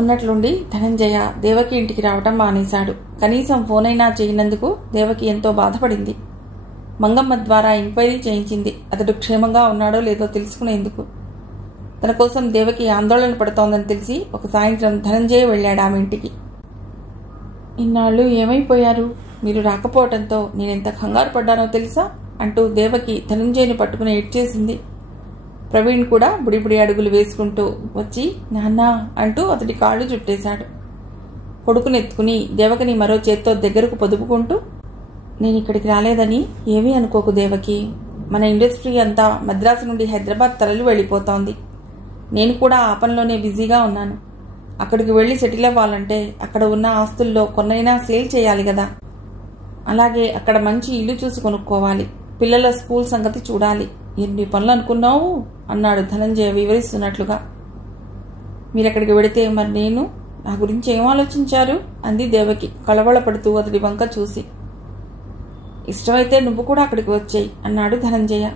ఉన్నట్లుండి ధనంజయ దేవకి ఇంటికి రావటం మానేశాడు. కనీసం ఫోన్ అయినా చేయనందుకు దేవకి ఎంతో బాధపడింది. మంగమ్మ ద్వారా ఎంక్వైరీ చేయించింది అతడు క్షేమంగా ఉన్నాడో లేదో తెలుసుకునేందుకు. తన కోసం దేవకి ఆందోళన పడుతోందని తెలిసి ఒక సాయంత్రం ధనంజయ వెళ్ళాడు ఆమె ఇంటికి. ఇన్నాళ్ళు ఏమైపోయారు? మీరు రాకపోవటంతో నేనెంత కంగారు పడ్డానో తెలుసా అంటూ దేవకి ధనంజయను పట్టుకుని ఏడ్చేసింది. ప్రవీణ్ కూడా బుడిబుడి అడుగులు వేసుకుంటూ వచ్చి నాన్నా అంటూ అతడి కాళ్ళు చుట్టేశాడు. కొడుకునెత్తుకుని దేవకిని మరో చేత్తో దగ్గరకు పొదుపుకుంటూ, నేను ఇక్కడికి రాలేదని ఏమీ అనుకోకు దేవకి. మన ఇండస్ట్రీ అంతా మద్రాసు నుండి హైదరాబాద్ తరలి వెళ్ళిపోతోంది. నేను కూడా ఆ పనిలోనే బిజీగా ఉన్నాను. అక్కడికి వెళ్ళి సెటిల్ అవ్వాలంటే అక్కడ ఉన్న ఆస్తుల్లో కొన్నైనా సేల్ చేయాలి కదా. అలాగే అక్కడ మంచి ఇల్లు చూసి కొనుక్కోవాలి. పిల్లల స్కూల్ సంగతి చూడాలి. ఎన్ని పనులు అనుకున్నావు అన్నాడు ధనంజయ వివరిస్తున్నట్లుగా. మీరక్కడికి వెడితే మరి నేను, నా గురించి ఏం ఆలోచించారు అంది దేవకి కళవళపడుతూ అతడి వంక చూసి. ఇష్టమైతే నువ్వు కూడా అక్కడికి వచ్చేయి అన్నాడు ధనంజయ.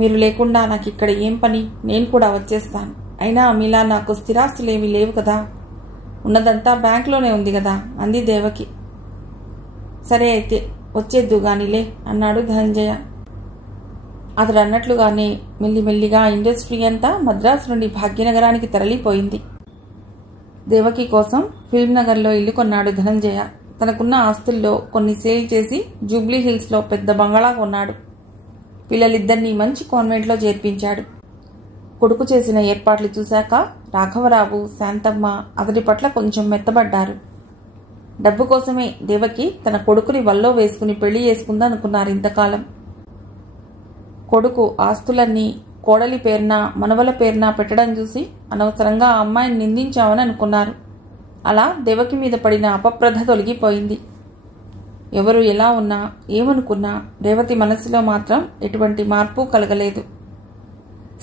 మీరు లేకుండా నాకు ఇక్కడ ఏం పని? నేను కూడా వచ్చేస్తాను. అయినా మీలా నాకు స్థిరాస్తులేమీ లేవు కదా. ఉన్నదంతా బ్యాంకులోనే ఉంది కదా అంది దేవకి. సరే అయితే వచ్చేద్దు గానిలే అన్నాడు ధనంజయ. అతడు అన్నట్లుగానే మెల్లిమెల్లిగా ఇండస్ట్రీ అంతా మద్రాసు నుండి భాగ్యనగరానికి తరలిపోయింది. దేవకి కోసం ఫిల్మ్నగర్లో ఇల్లు కొన్నాడు ధనంజయ. తనకున్న ఆస్తుల్లో కొన్ని సేల్ చేసి జూబ్లీ హిల్స్లో పెద్ద బంగళా కొన్నాడు. పిల్లలిద్దరినీ మంచి కాన్వెంట్లో చేర్పించాడు. కొడుకు చేసిన ఏర్పాట్లు చూశాక రాఘవరావు, శాంతమ్మ అతడి పట్ల కొంచెం మెత్తబడ్డారు. డబ్బు కోసమే దేవకి తన కొడుకుని వల్లో వేసుకుని పెళ్లి చేసుకుందనుకున్నారు ఇంతకాలం. కొడుకు ఆస్తులన్నీ కోడలి పేరున మనవల పేరున పెట్టడం చూసి అనవసరంగా ఆ అమ్మాయిని నిందించామని అనుకున్నారు. అలా దేవకి మీద పడిన అపప్రధ తొలగిపోయింది. ఎవరు ఎలా ఉన్నా ఏమనుకున్నా రేవతి మనసులో మాత్రం ఎటువంటి మార్పు కలగలేదు.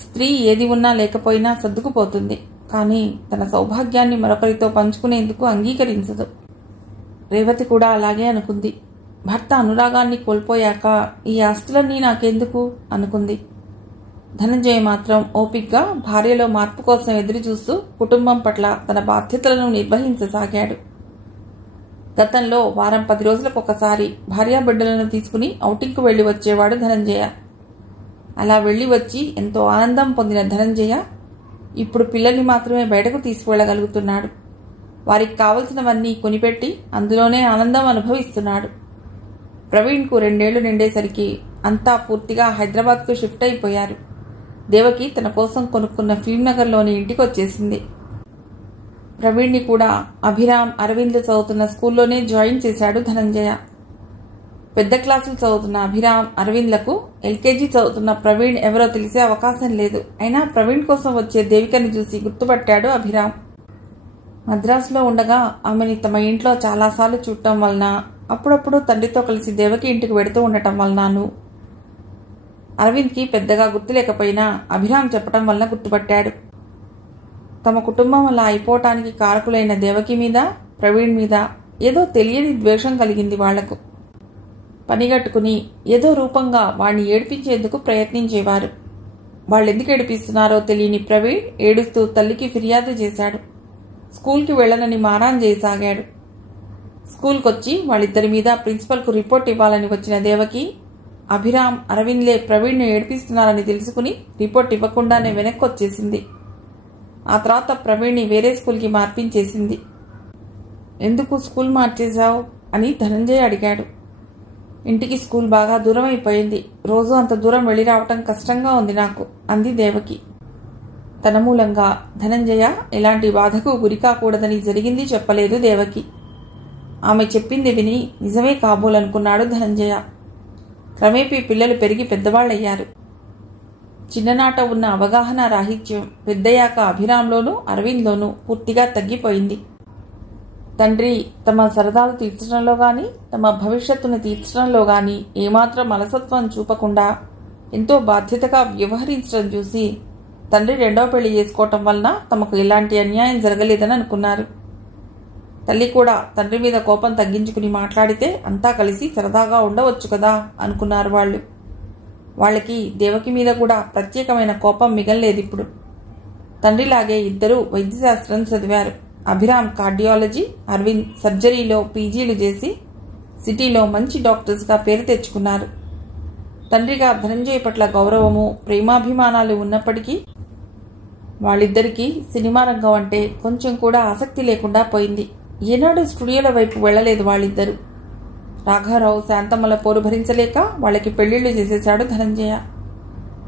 స్త్రీ ఏది ఉన్నా లేకపోయినా సర్దుకుపోతుంది, కానీ తన సౌభాగ్యాన్ని మరొకరితో పంచుకునేందుకు అంగీకరించదు. రేవతి కూడా అలాగే అనుకుంది. భర్త అనురాగాన్ని కోల్పోయాక ఈ ఆస్తులన్నీ నాకెందుకు అనుకుంది. ధనంజయ మాత్రం ఓపిగ్గా భార్యలో మార్పు కోసం ఎదురుచూస్తూ కుటుంబం పట్ల తన బాధ్యతలను నిర్వహించసాగాడు. గతంలో వారం 10 రోజులకు ఒకసారి భార్యాబిడ్డలను తీసుకుని ఔటింగ్కు వెళ్లి వచ్చేవాడు ధనంజయ. అలా వెళ్లి వచ్చి ఎంతో ఆనందం పొందిన ధనంజయ ఇప్పుడు పిల్లల్ని మాత్రమే బయటకు తీసుకువెళ్లగలుగుతున్నాడు. వారికి కావలసినవన్నీ కొనిపెట్టి అందులోనే ఆనందం అనుభవిస్తున్నాడు. ప్రవీణ్కు 2 ఏళ్లు నిండేసరికి అంతా పూర్తిగా హైదరాబాద్కు షిఫ్ట్ అయిపోయారు. దేవకి తన కోసం కొనుక్కున్న ఫిల్మ్నగర్లోని ఇంటికి వచ్చేసింది. ప్రవీణ్ని కూడా అభిరామ్, అరవింద్ చదువుతున్న స్కూల్లోనే జాయిన్ చేశాడు ధనంజయ. పెద్ద క్లాసులు చదువుతున్న అభిరామ్, అరవింద్లకు ఎల్కేజీ చదువుతున్న ప్రవీణ్ ఎవరో తెలిసే అవకాశం లేదు. అయినా ప్రవీణ్ కోసం వచ్చే దేవికని చూసి గుర్తుపట్టాడు అభిరామ్. మద్రాసులో ఉండగా ఆమెని తమ ఇంట్లో చాలాసార్లు చూడటం వలన, అప్పుడప్పుడు తండ్రితో కలిసి దేవకి ఇంటికి వెడుతూ ఉండటం వలనను అరవింద్కి పెద్దగా గుర్తులేకపోయినా అభిరామ్ చెప్పటం వలన గుర్తుపట్టాడు. తమ కుటుంబం అలా అయిపోవటానికి కారకులైన దేవకి మీద, ప్రవీణ్ మీద ఏదో తెలియని ద్వేషం కలిగింది వాళ్లకు. పనిగట్టుకుని ఏదో రూపంగా వాణ్ణి ఏడిపించేందుకు ప్రయత్నించేవారు. వాళ్ళెందుకు ఏడిపిస్తున్నారో తెలియని ప్రవీణ్ ఏడుస్తూ తల్లికి ఫిర్యాదు చేశాడు. స్కూల్కి వెళ్లనని మారాన్ చేయసాగాడు. స్కూల్కొచ్చి వాళ్ళిద్దరి మీద ప్రిన్సిపల్కు రిపోర్ట్ ఇవ్వాలని వచ్చిన దేవకి అభిరామ్, అరవింద్లే ప్రవీణ్ను ఏడిపిస్తున్నారని తెలుసుకుని రిపోర్ట్ ఇవ్వకుండానే వెనక్కొచ్చేసింది. ఆ తర్వాత ప్రవీణ్ని వేరే స్కూల్కి మార్పించేసింది. ఎందుకు స్కూల్ మార్చేశావు అని ధనంజయ అడిగాడు. ఇంటికి స్కూల్ బాగా దూరం అయిపోయింది. రోజు అంత దూరం వెళ్ళి రావటం కష్టంగా ఉంది నాకు అంది దేవకి. తన మూలంగా ధనంజయ ఎలాంటి బాధకు గురికాకూడదని జరిగింది చెప్పలేదు దేవకి. ఆమె చెప్పింది విని నిజమే కాబోలనుకున్నాడు ధనంజయ. క్రమేపీ పిల్లలు పెరిగి పెద్దవాళ్లయ్యారు. చిన్ననాట ఉన్న అవగాహన రాహిత్యం పెద్దయ్యాక అభిరామ్లోనూ అరవింద్లోనూ పూర్తిగా తగ్గిపోయింది. తండ్రి తమ సరదాలు తీర్చడంలో గాని, తమ భవిష్యత్తును తీర్చడంలో గాని ఏమాత్రం అలసత్వం చూపకుండా ఎంతో బాధ్యతగా వ్యవహరించడం చూసి తండ్రి 2వ పెళ్లి చేసుకోవటం వలన తమకు ఎలాంటి అన్యాయం జరగలేదని అనుకున్నారు. తల్లి కూడా తండ్రి మీద కోపం తగ్గించుకుని మాట్లాడితే అంతా కలిసి సరదాగా ఉండవచ్చు కదా అనుకున్నారు వాళ్ళు. వాళ్ళకి దేవకి మీద కూడా ప్రత్యేకమైన కోపం మిగల్లేదు ఇప్పుడు. తండ్రిలాగే ఇద్దరూ వైద్యశాస్త్రం చదివారు. అభిరామ్ కార్డియాలజీ, అరవింద్ సర్జరీలో పీజీలు చేసి సిటీలో మంచి డాక్టర్స్గా పేరు తెచ్చుకున్నారు. తండ్రిగా ధనంజయ్ పట్ల గౌరవము, ప్రేమాభిమానాలు ఉన్నప్పటికీ వాళ్ళిద్దరికీ సినిమా రంగం అంటే కొంచెం కూడా ఆసక్తి లేకుండా పోయింది. ఏనాడు స్టూడియోల వైపు వెళ్లలేదు వాళ్ళిద్దరూ. రాఘవరావు శాంతమ్మల పోరు భరించలేక వాళ్ళకి పెళ్లిళ్లు చేసేశాడు ధనంజయ.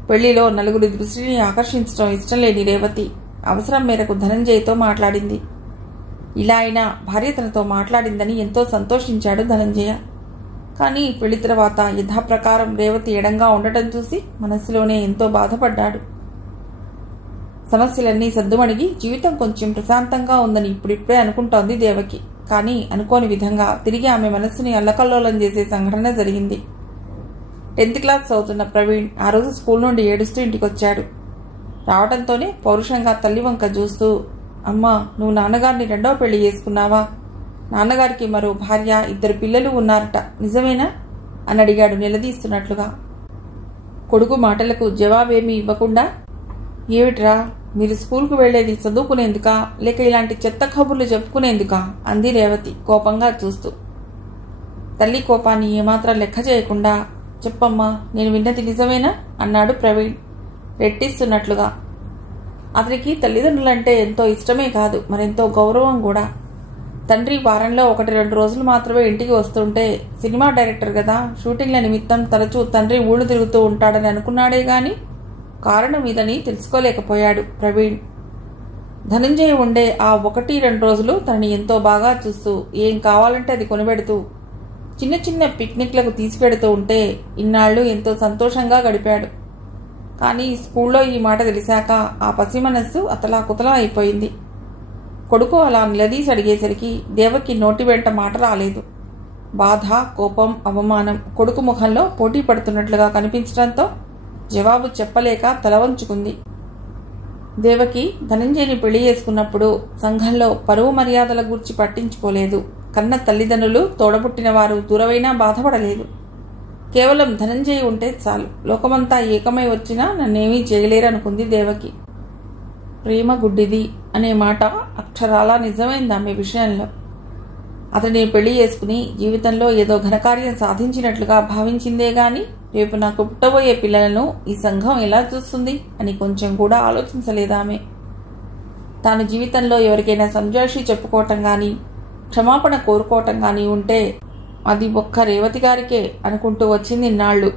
పెళ్లిలో నలుగురి దృష్టిని ఆకర్షించడం ఇష్టం లేని రేవతి అవసరం మేరకు ధనంజయ్తో మాట్లాడింది. ఇలా అయినా భార్య తనతో మాట్లాడిందని ఎంతో సంతోషించాడు ధనంజయ. కానీ పెళ్లి తర్వాత యథాప్రకారం రేవతి ఎడంగా ఉండటం చూసి మనస్సులోనే ఎంతో బాధపడ్డాడు. సమస్యలన్నీ సద్దుమణిగి జీవితం కొంచెం ప్రశాంతంగా ఉందని ఇప్పుడిప్పుడే అనుకుంటోంది దేవకి. కానీ అనుకోని విధంగా తిరిగి ఆమె మనస్సుని అల్లకల్లోలం చేసే సంఘటన జరిగింది. 10th క్లాస్ చదువుతున్న ప్రవీణ్ ఆ రోజు స్కూల్ నుండి ఏడుస్తూ ఇంటికొచ్చాడు. రావడంతోనే పౌరుషంగా తల్లి వంక చూస్తూ, అమ్మా, నువ్వు నాన్నగారిని 2వ పెళ్లి చేసుకున్నావా? నాన్నగారికి మరో భార్య, 2 పిల్లలు ఉన్నారట, నిజమేనా అని అడిగాడు నిలదీస్తున్నట్లుగా. కొడుకు మాటలకు జవాబేమీ ఇవ్వకుండా, ఏమిట్రా, మీరు స్కూల్కు వెళ్లేది చదువుకునేందుకా లేక ఇలాంటి చెత్త కబుర్లు చెప్పుకునేందుకా అంది రేవతి కోపంగా చూస్తూ. తల్లి కోపాన్ని ఏమాత్రం లెక్క చేయకుండా, చెప్పమ్మా, నేను విన్నది నిజమేనా అన్నాడు ప్రవీణ్ రెట్టిస్తున్నట్లుగా. అతనికి తల్లిదండ్రులంటే ఎంతో ఇష్టమే కాదు, మరెంతో గౌరవం కూడా. తండ్రి వారంలో 1-2 రోజులు మాత్రమే ఇంటికి వస్తుంటే సినిమా డైరెక్టర్ కదా, షూటింగ్ల నిమిత్తం తరచూ తండ్రి ఊళ్ళు తిరుగుతూ ఉంటాడని అనుకున్నాడే గాని కారణం ఇదని తెలుసుకోలేకపోయాడు ప్రవీణ్. ధనంజయ్ ఉండే ఆ 1-2 రోజులు తనని ఎంతో బాగా చూస్తూ, ఏం కావాలంటే అది కొనిపెడుతూ, చిన్న చిన్న పిక్నిక్లకు తీసుకెడుతూ ఉంటే ఇన్నాళ్లు ఎంతో సంతోషంగా గడిపాడు. కానీ స్కూల్లో ఈ మాట తెలిసాక ఆ పసి మనస్సు అతలాకుతలం అయిపోయింది. కొడుకు అలా నిలదీసి అడిగేసరికి దేవకి నోటి వెంట మాట రాలేదు. బాధ, కోపం, అవమానం కొడుకు ముఖంలో పోటీ పడుతున్నట్లుగా కనిపించడంతో జవాబు చెప్పలేక తలవంచుకుంది. దేవకి ధనంజయ్ని పెళ్లి చేసుకున్నప్పుడు సంఘంలో పరువు మర్యాదల గూర్చి పట్టించుకోలేదు. కన్న తల్లిదండ్రులు, తోడబుట్టిన వారు దూరమైనా బాధపడలేదు. కేవలం ధనంజయ్ ఉంటే చాలు, లోకమంతా ఏకమై వచ్చినా నన్నేమీ చేయలేరనుకుంది దేవకి. ప్రేమ గుడ్డిది అనే మాట అక్షరాలా నిజమైంది ఆమె విషయంలో. అతడిని పెళ్లి చేసుకుని జీవితంలో ఏదో ఘనకార్యం సాధించినట్లుగా భావించిందే గాని రేపు నాకు పుట్టబోయే పిల్లలను ఈ సంఘం ఎలా చూస్తుంది అని కొంచెం కూడా ఆలోచించలేదామె. తాను జీవితంలో ఎవరికైనా సంజాషి చెప్పుకోవటం గాని, క్షమాపణ కోరుకోవటం గాని ఉంటే అది ఒక్క రేవతి గారికే అనుకుంటూ వచ్చింది ఇన్నాళ్లు.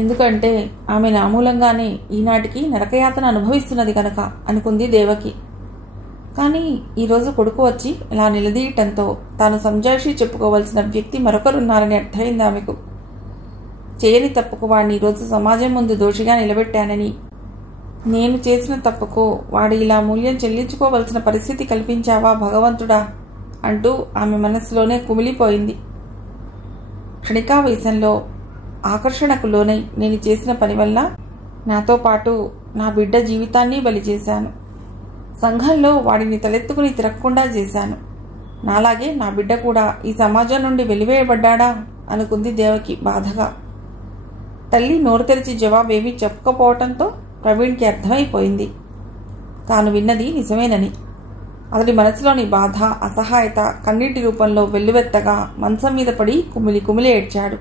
ఎందుకంటే ఆమె నామూలంగానే ఈనాటికి నరకయాతన అనుభవిస్తున్నది కనుక అనుకుంది దేవకి. కానీ ఈరోజు కొడుకు వచ్చి ఇలా నిలదీయటంతో తాను సంజాషి చెప్పుకోవలసిన వ్యక్తి మరొకరున్నారని అర్థమైంది ఆమెకు. చేయని తప్పుకు వాడిని ఈరోజు సమాజం ముందు దోషిగా నిలబెట్టానని, నేను చేసిన తప్పుకు వాడు ఇలా మూల్యం చెల్లించుకోవలసిన పరిస్థితి కల్పించావా భగవంతుడా అంటూ ఆమె మనస్సులోనే కుమిలిపోయింది. క్షణికావేశంలో ఆకర్షణకు లోనై నేను చేసిన పని వల్ల నాతో పాటు నా బిడ్డ జీవితాన్ని బలి చేశాను. సంఘంలో వాడిని తలెత్తుకుని తిరగకుండా చేశాను. నాలాగే నా బిడ్డ కూడా ఈ సమాజం నుండి వెలివేయబడ్డాడా అనుకుంది దేవకి బాధగా. తల్లి నోరు తెరిచి జవాబేమీ చెప్పకపోవటంతో ప్రవీణ్కి అర్థమైపోయింది తాను విన్నది నిజమేనని. అతడి మనసులోని బాధ, అసహాయత కన్నీటి రూపంలో వెల్లువెత్తగా మంచం మీద పడి కుమిలి కుమిలి ఏడ్చాడు.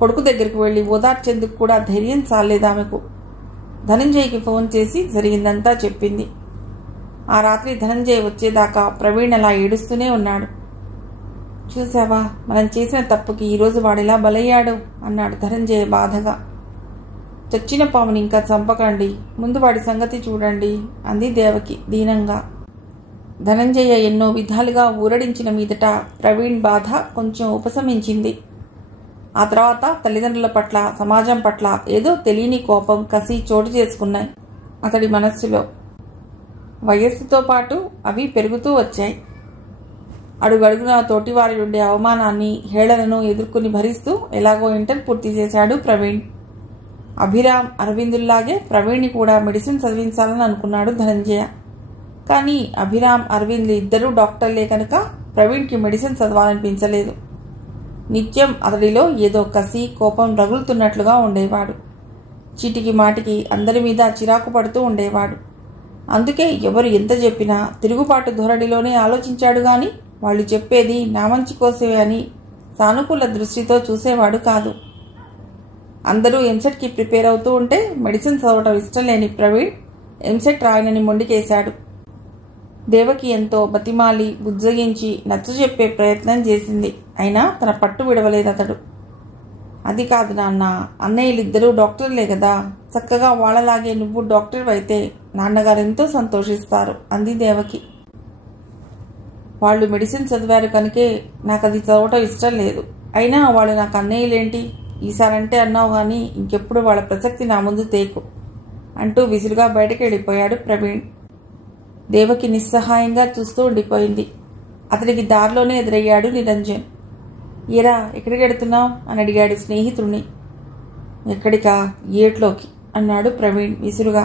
కొడుకు దగ్గరికి వెళ్లి ఓదార్చేందుకు కూడా ధైర్యం చాలేదామెకు. ధనంజయ్కి ఫోన్ చేసి జరిగిందంతా చెప్పింది. ఆ రాత్రి ధనంజయ్ వచ్చేదాకా ప్రవీణ్ అలా ఏడుస్తూనే ఉన్నాడు. చూసావా, మనం చేసిన తప్పుకి ఈరోజు వాడిలా బలయ్యాడు అన్నాడు ధనంజయ్ బాధగా. చచ్చిన పాముని ఇంకా చంపకండి, ముందు వాడి సంగతి చూడండి అంది దేవకి దీనంగా. ధనంజయ ఎన్నో విధాలుగా ఊరడించిన మీదట ప్రవీణ్ బాధ కొంచెం ఉపశమించింది. ఆ తర్వాత తల్లిదండ్రుల పట్ల, సమాజం పట్ల ఏదో తెలియని కోపం, కసి చోటు చేసుకున్నాయి అతడి మనస్సులో. వయస్సుతో పాటు అవి పెరుగుతూ వచ్చాయి. అడుగడుగున తోటివారి నుండి అవమానాన్ని, హేళనను ఎదుర్కొని భరిస్తూ ఎలాగో ఇంటర్ పూర్తి చేశాడు ప్రవీణ్. అభిరామ్, అరవిందుల్లాగే ప్రవీణ్ని కూడా మెడిసిన్ చదివించాలని అనుకున్నాడు ధనంజయ. కానీ అభిరామ్, అరవింద్ ఇద్దరూ డాక్టర్లే కనుక ప్రవీణ్కి మెడిసిన్ చదవాలనిపించలేదు. నిత్యం అతడిలో ఏదో కసి, కోపం రగులుతున్నట్లుగా ఉండేవాడు. చీటికి మాటికి అందరి మీద చిరాకు పడుతూ ఉండేవాడు. అందుకే ఎవరు ఎంత చెప్పినా తిరుగుబాటు ధోరణిలోనే ఆలోచించాడు గాని వాళ్ళు చెప్పేది నా మంచి కోసమే అని సానుకూల దృష్టితో చూసేవాడు కాదు. అందరూ ఎంసెట్కి ప్రిపేర్ అవుతూ ఉంటే మెడిసిన్ చదవటం ఇష్టం లేని ప్రవీణ్ ఎంసెట్ రాయనని మొండికేశాడు. దేవకి ఎంతో బతిమాలి బుజ్జగించి నచ్చజెప్పే ప్రయత్నం చేసింది. అయినా తన పట్టు విడవలేదు అతడు. అది కాదు నాన్న, అన్నయ్యలిద్దరూ డాక్టర్లే కదా, చక్కగా వాళ్ళలాగే నువ్వు డాక్టర్ అయితే నాన్నగారు ఎంతో సంతోషిస్తారు అంది దేవకి. వాళ్ళు మెడిసిన్ చదివారు కనుకే నాకు అది చదవటం ఇష్టం లేదు. అయినా వాళ్ళు నాకు అన్నయ్యలేంటి, ఈసారంటే అన్నావు కానీ ఇంకెప్పుడు వాళ్ళ ప్రసక్తి నా ముందు తేకు అంటూ విసురుగా బయటకు వెళ్ళిపోయాడు ప్రవీణ్. దేవకి నిస్సహాయంగా చూస్తూ ఉండిపోయింది. అతడికి దారిలోనే ఎదురయ్యాడు నిరంజన్. ఏరా ఎక్కడికి వెడుతున్నావు అని అడిగాడు స్నేహితుడిని. ఎక్కడికా, ఏట్లోకి అన్నాడు ప్రవీణ్ విసురుగా.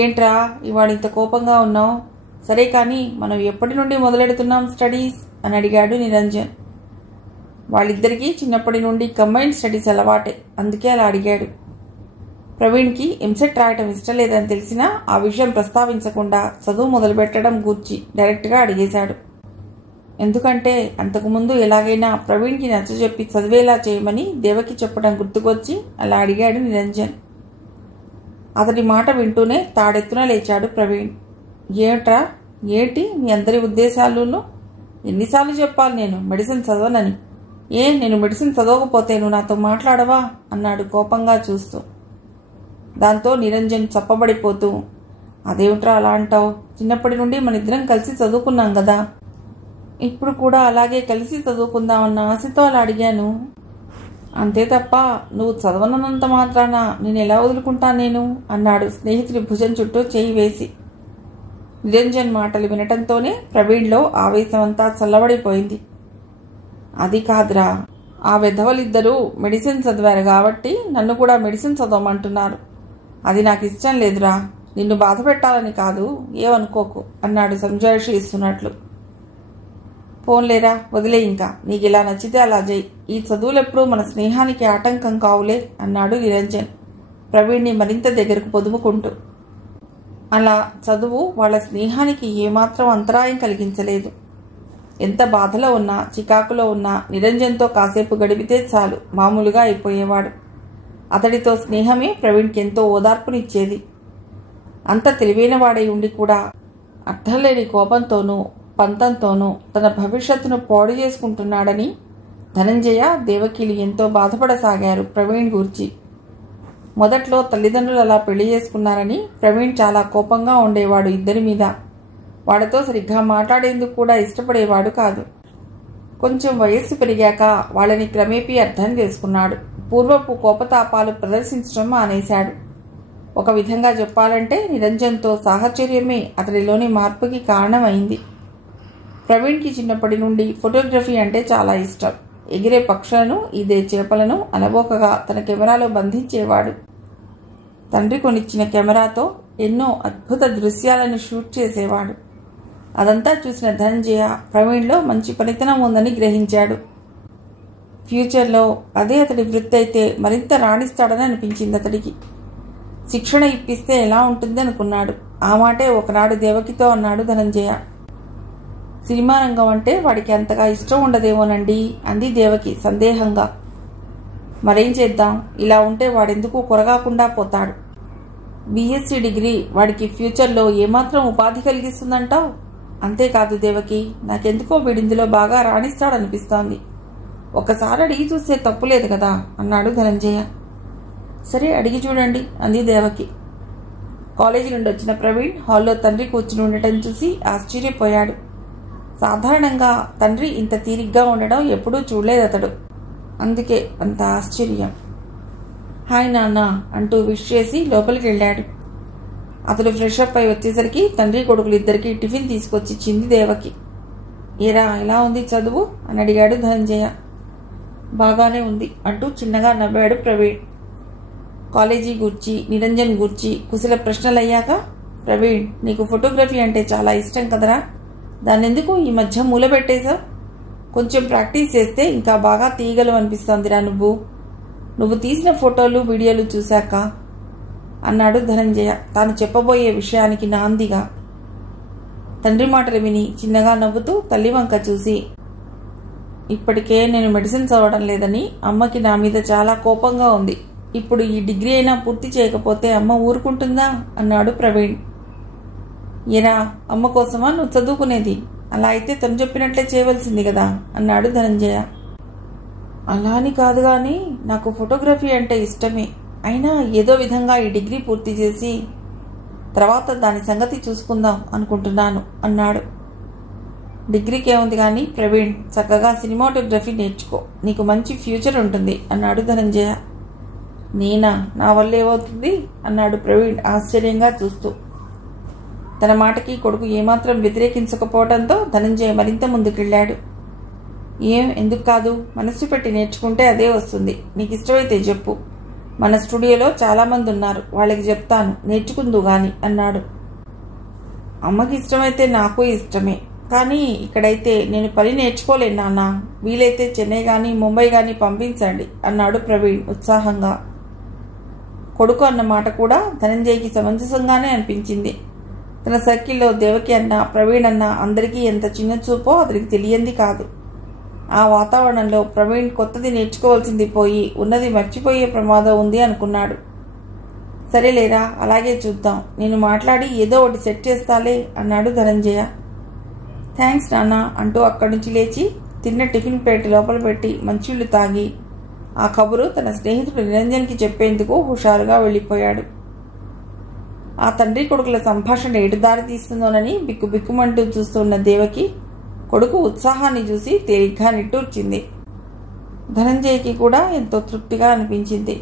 ఏంట్రా ఇవాళ ఇంత కోపంగా ఉన్నావు? సరే కానీ మనం ఎప్పటి నుండి మొదలెడుతున్నాం స్టడీస్ అని అడిగాడు నిరంజన్. వాళ్ళిద్దరికీ చిన్నప్పటి నుండి కంబైన్డ్ స్టడీస్ అలవాటే, అందుకే అలా అడిగాడు. ప్రవీణ్కి ఎంసెట్ రాయటం ఇష్టం లేదని తెలిసినా ఆ విషయం ప్రస్తావించకుండా చదువు మొదలుపెట్టడం గూర్చి డైరెక్ట్గా అడిగేశాడు. ఎందుకంటే అంతకుముందు ఎలాగైనా ప్రవీణ్కి నచ్చజెప్పి చదివేలా చేయమని దేవకి చెప్పడం గుర్తుకొచ్చి అలా అడిగాడు నిరంజన్. అతడి మాట వింటూనే తాడెత్తున లేచాడు ప్రవీణ్. ఏమిట్రా, ఏంటి మీ అందరి ఉద్దేశాలును? ఎన్నిసార్లు చెప్పాలి నేను మెడిసిన్ చదవనని? నేను మెడిసిన్ చదవకపోతే నువ్వు నాతో మాట్లాడవా అన్నాడు కోపంగా చూస్తూ. దాంతో నిరంజన్ చప్పబడిపోతూ, అదేమిట్రా అలా అంటావు? చిన్నప్పటి నుండి మన ఇద్దరం కలిసి చదువుకున్నాం కదా, ఇప్పుడు కూడా అలాగే కలిసి చదువుకుందామన్న ఆశతో అలా అడిగాను. అంతే తప్ప నువ్వు చదవనంత మాత్రాన నేను ఎలా వదులుకుంటాను నేను అన్నాడు స్నేహితుడి భుజం చుట్టూ చేయి వేసి. నిరంజన్ మాటలు వినటంతోనే ప్రవీణ్లో ఆవేశమంతా చల్లబడిపోయింది. అది కాదురా, ఆ వెధవలిద్దరూ మెడిసిన్ చదివారు కాబట్టి నన్ను కూడా మెడిసిన్ చదవమంటున్నారు. అది నాకు ఇష్టం లేదురా, నిన్ను బాధ పెట్టాలని కాదు, ఏమనుకోకు అన్నాడు సంజాయిషి ఇస్తున్నట్లు. ఫోన్లేరా, వదిలే, ఇంకా నీకు ఇలా నచ్చితే అలా చేయి, ఈ చదువులెప్పుడూ మన స్నేహానికి ఆటంకం కావులే అన్నాడు నిరంజన్ ప్రవీణ్ని మరింత దగ్గరకు పొదుపుకుంటూ. అలా చదువు వాళ్ళ స్నేహానికి ఏమాత్రం అంతరాయం కలిగించలేదు. ఎంత బాధలో ఉన్నా చికాకులో ఉన్నా నిరంజన్తో కాసేపు గడిపితే చాలు మామూలుగా అయిపోయేవాడు. అతడితో స్నేహమే ప్రవీణ్కి ఎంతో ఓదార్పునిచ్చేది. అంత తెలివైన వాడై ఉండి కూడా అర్థం లేని కోపంతోనూ పంతంతోనూ తన భవిష్యత్తును పాడు చేసుకుంటున్నాడని ధనంజయ దేవకిలు ఎంతో బాధపడసాగారు ప్రవీణ్ గూర్చి. మొదట్లో తల్లిదండ్రులు అలా పెళ్లి చేసుకున్నారని ప్రవీణ్ చాలా కోపంగా ఉండేవాడు ఇద్దరి మీద. వాడితో సరిగ్గా మాట్లాడేందుకు కూడా ఇష్టపడేవాడు కాదు. కొంచెం వయస్సు పెరిగాక వాళ్ళని క్రమేపీ అర్థం చేసుకున్నాడు. పూర్వపు కోపతాపాలు ప్రదర్శించడం మానేశాడు. ఒక విధంగా చెప్పాలంటే నిరంజన్తో సాహచర్యమే అతడిలోని మార్పుకి కారణమైంది. ప్రవీణ్కి చిన్నప్పటి నుండి ఫోటోగ్రఫీ అంటే చాలా ఇష్టం. ఎగిరే పక్షులను ఈదే చేపలను అలవోకగా తన కెమెరాలో బంధించేవాడు. తండ్రి కొనిచ్చిన కెమెరాతో ఎన్నో అద్భుత దృశ్యాలను షూట్ చేసేవాడు. అదంతా చూసిన ధనంజయ ప్రవీణ్లో మంచి పనితనం ఉందని గ్రహించాడు. ఫ్యూచర్లో అదే అతడి వృత్తి అయితే మరింత రాణిస్తాడని అనిపించింది అతడికి. శిక్షణ ఇప్పిస్తే ఎలా ఉంటుంది అనుకున్నాడు. ఆ మాటే ఒకనాడు దేవకితో అన్నాడు ధనంజయ. సినిమా రంగం అంటే వాడికి అంతగా ఇష్టం ఉండదేమోనండి అంది దేవకి సందేహంగా. మరేం చేద్దాం, ఇలా ఉంటే వాడెందుకు కొరగాకుండా పోతాడు. బీఎస్సీ డిగ్రీ వాడికి ఫ్యూచర్లో ఏమాత్రం ఉపాధి కలిగిస్తుందంటావు? అంతేకాదు దేవకి, నాకెందుకో వీడిందులో బాగా రాణిస్తాడనిపిస్తోంది. ఒకసారి అడిగి చూస్తే తప్పులేదు కదా అన్నాడు ధనంజయ. సరే అడిగి చూడండి అంది దేవకి. కాలేజీ నుండి వచ్చిన ప్రవీణ్ హాల్లో తండ్రి కూర్చుని ఉండటం చూసి ఆశ్చర్యపోయాడు. సాధారణంగా తండ్రి ఇంత తీరిగ్గా ఉండడం ఎప్పుడూ చూడలేదు అతడు. అందుకే అంత ఆశ్చర్యం. హాయ్ నాన్న అంటూ విష్ చేసి లోపలికి వెళ్ళాడు. అతడు ఫ్రెష్ అప్ అయి వచ్చేసరికి తండ్రి కొడుకులు ఇద్దరికి టిఫిన్ తీసుకొచ్చి ఇచ్చింది దేవకి. ఏరా ఎలా ఉంది చదువు అని అడిగాడు ధనంజయ. బాగానే ఉంది అంటూ చిన్నగా నవ్వాడు ప్రవీణ్. కాలేజీ గూర్చి నిరంజన్ గూర్చి కుశల ప్రశ్నలయ్యాక, ప్రవీణ్ నీకు ఫోటోగ్రఫీ అంటే చాలా ఇష్టం కదరా, దాన్నెందుకు ఈ మధ్య మూలబెట్టేశావు? కొంచెం ప్రాక్టీస్ చేస్తే ఇంకా బాగా తీయగలవు అనిపిస్తోందిరా నువ్వు తీసిన ఫోటోలు వీడియోలు చూశాక. అన్నాడు ధనంజయ తాను చెప్పబోయే విషయానికి నాందిగా. తండ్రి మాటలు విని చిన్నగా నవ్వుతూ తల్లి వంక చూసి, ఇప్పటికే నేను మెడిసిన్ చదవడం లేదని అమ్మకి నా మీద చాలా కోపంగా ఉంది. ఇప్పుడు ఈ డిగ్రీ అయినా పూర్తి చేయకపోతే అమ్మ ఊరుకుంటుందా అన్నాడు ప్రవీణ్. ఎరా, అమ్మ కోసమా నువ్వు చదువుకునేది? అలా అయితే తను చెప్పినట్లే చేయవలసింది కదా అన్నాడు ధనంజయ. అలా అని కాదు కానీ నాకు ఫోటోగ్రఫీ అంటే ఇష్టమే. అయినా ఏదో విధంగా ఈ డిగ్రీ పూర్తి చేసి తర్వాత దాని సంగతి చూసుకుందాం అనుకుంటున్నాను అన్నాడు. డిగ్రీకి ఏముంది కానీ ప్రవీణ్, చక్కగా సినిమాటోగ్రఫీ నేర్చుకో, నీకు మంచి ఫ్యూచర్ ఉంటుంది అన్నాడు ధనంజయ. నేనా? నా వల్ల ఏమవుతుంది అన్నాడు ప్రవీణ్ ఆశ్చర్యంగా చూస్తూ. తన మాటకి కొడుకు ఏమాత్రం వ్యతిరేకించకపోవడంతో ధనంజయ మరింత ముందుకెళ్ళాడు. ఎందుకు కాదు, మనస్సు పెట్టి నేర్చుకుంటే అదే వస్తుంది. నీకు ఇష్టమైతే చెప్పు, మన స్టూడియోలో చాలామంది ఉన్నారు, వాళ్ళకి చెప్తాను, నేర్చుకుందు గాని అన్నాడు. అమ్మకి ఇష్టమైతే నాకు ఇష్టమే, కానీ ఇక్కడైతే నేను పని నేర్చుకోలేను నాన్న. వీలైతే చెన్నై కానీ ముంబై కానీ పంపించండి అన్నాడు ప్రవీణ్ ఉత్సాహంగా. కొడుకు అన్న మాట కూడా ధనంజయ్కి సమంజసంగానే అనిపించింది. తన సర్కిల్లో దేవకి అన్న, ప్రవీణ్ అన్న అందరికీ ఎంత చిన్న చూపో అతనికి తెలియంది కాదు. ఆ వాతావరణంలో ప్రవీణ్ కొత్తది నేర్చుకోవాల్సింది పోయి ఉన్నది మర్చిపోయే ప్రమాదం ఉంది అనుకున్నాడు. సరేలేరా, అలాగే చూద్దాం, నేను మాట్లాడి ఏదో ఒకటి సెట్ చేస్తాలే అన్నాడు ధనంజయ. థ్యాంక్స్ నాన్న అంటూ అక్కడి నుంచి లేచి తిన్న టిఫిన్ ప్లేట్ లోపల పెట్టి మంచిళ్ళు తాగి ఆ కబురు తన స్నేహితుడు నిరంజన్కి చెప్పేందుకు హుషారుగా వెళ్ళిపోయాడు. ఆ తండ్రి కొడుకుల సంభాషణ ఎటు దారి తీస్తుందోనని బిక్కుబిక్కుమంటూ చూస్తున్న దేవకి కొడుకు ఉత్సాహాన్ని చూసి తేలిగ్గా నిట్టూర్చింది. ధనంజయ్కి కూడా ఎంతో తృప్తిగా అనిపించింది.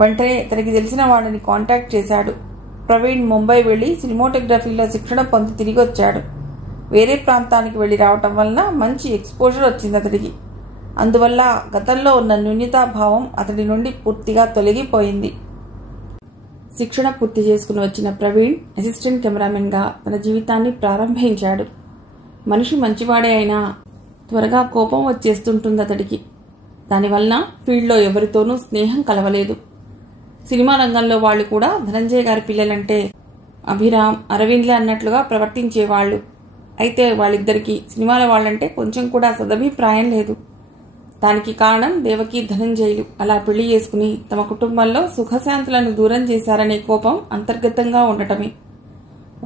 వెంటనే తనకి తెలిసిన వాడిని కాంటాక్ట్ చేశాడు. ప్రవీణ్ ముంబై వెళ్లి సినిమాటోగ్రఫీలో శిక్షణ పొంది తిరిగి వచ్చాడు. వేరే ప్రాంతానికి వెళ్లి రావటం వలన మంచి ఎక్స్పోజర్ వచ్చింది అతడికి. అందువల్ల గతంలో ఉన్న న్యూన్యతాభావం అతడి నుండి పూర్తిగా తొలగిపోయింది. శిక్షణ పూర్తి చేసుకుని వచ్చిన ప్రవీణ్ అసిస్టెంట్ కెమెరామెన్గా తన జీవితాన్ని ప్రారంభించాడు. మనిషి మంచివాడే అయినా త్వరగా కోపం వచ్చేస్తుంటుంది అతడికి. దానివల్ల ఫీల్డ్లో ఎవరితోనూ స్నేహం కలవలేదు. సినిమా రంగంలో వాళ్ళు కూడా ధనంజయ్ గారి పిల్లలంటే అభిరామ్, అరవింద్లే అన్నట్లుగా ప్రవర్తించేవాళ్లు. అయితే వాళ్ళిద్దరికీ సినిమాల వాళ్ళంటే కొంచెం కూడా సదభిప్రాయం లేదు. దానికి కారణం దేవకి ధనంజయులు అలా పెళ్లి చేసుకుని తమ కుటుంబంలో సుఖశాంతులను దూరం చేశారనే కోపం అంతర్గతంగా ఉండటమే.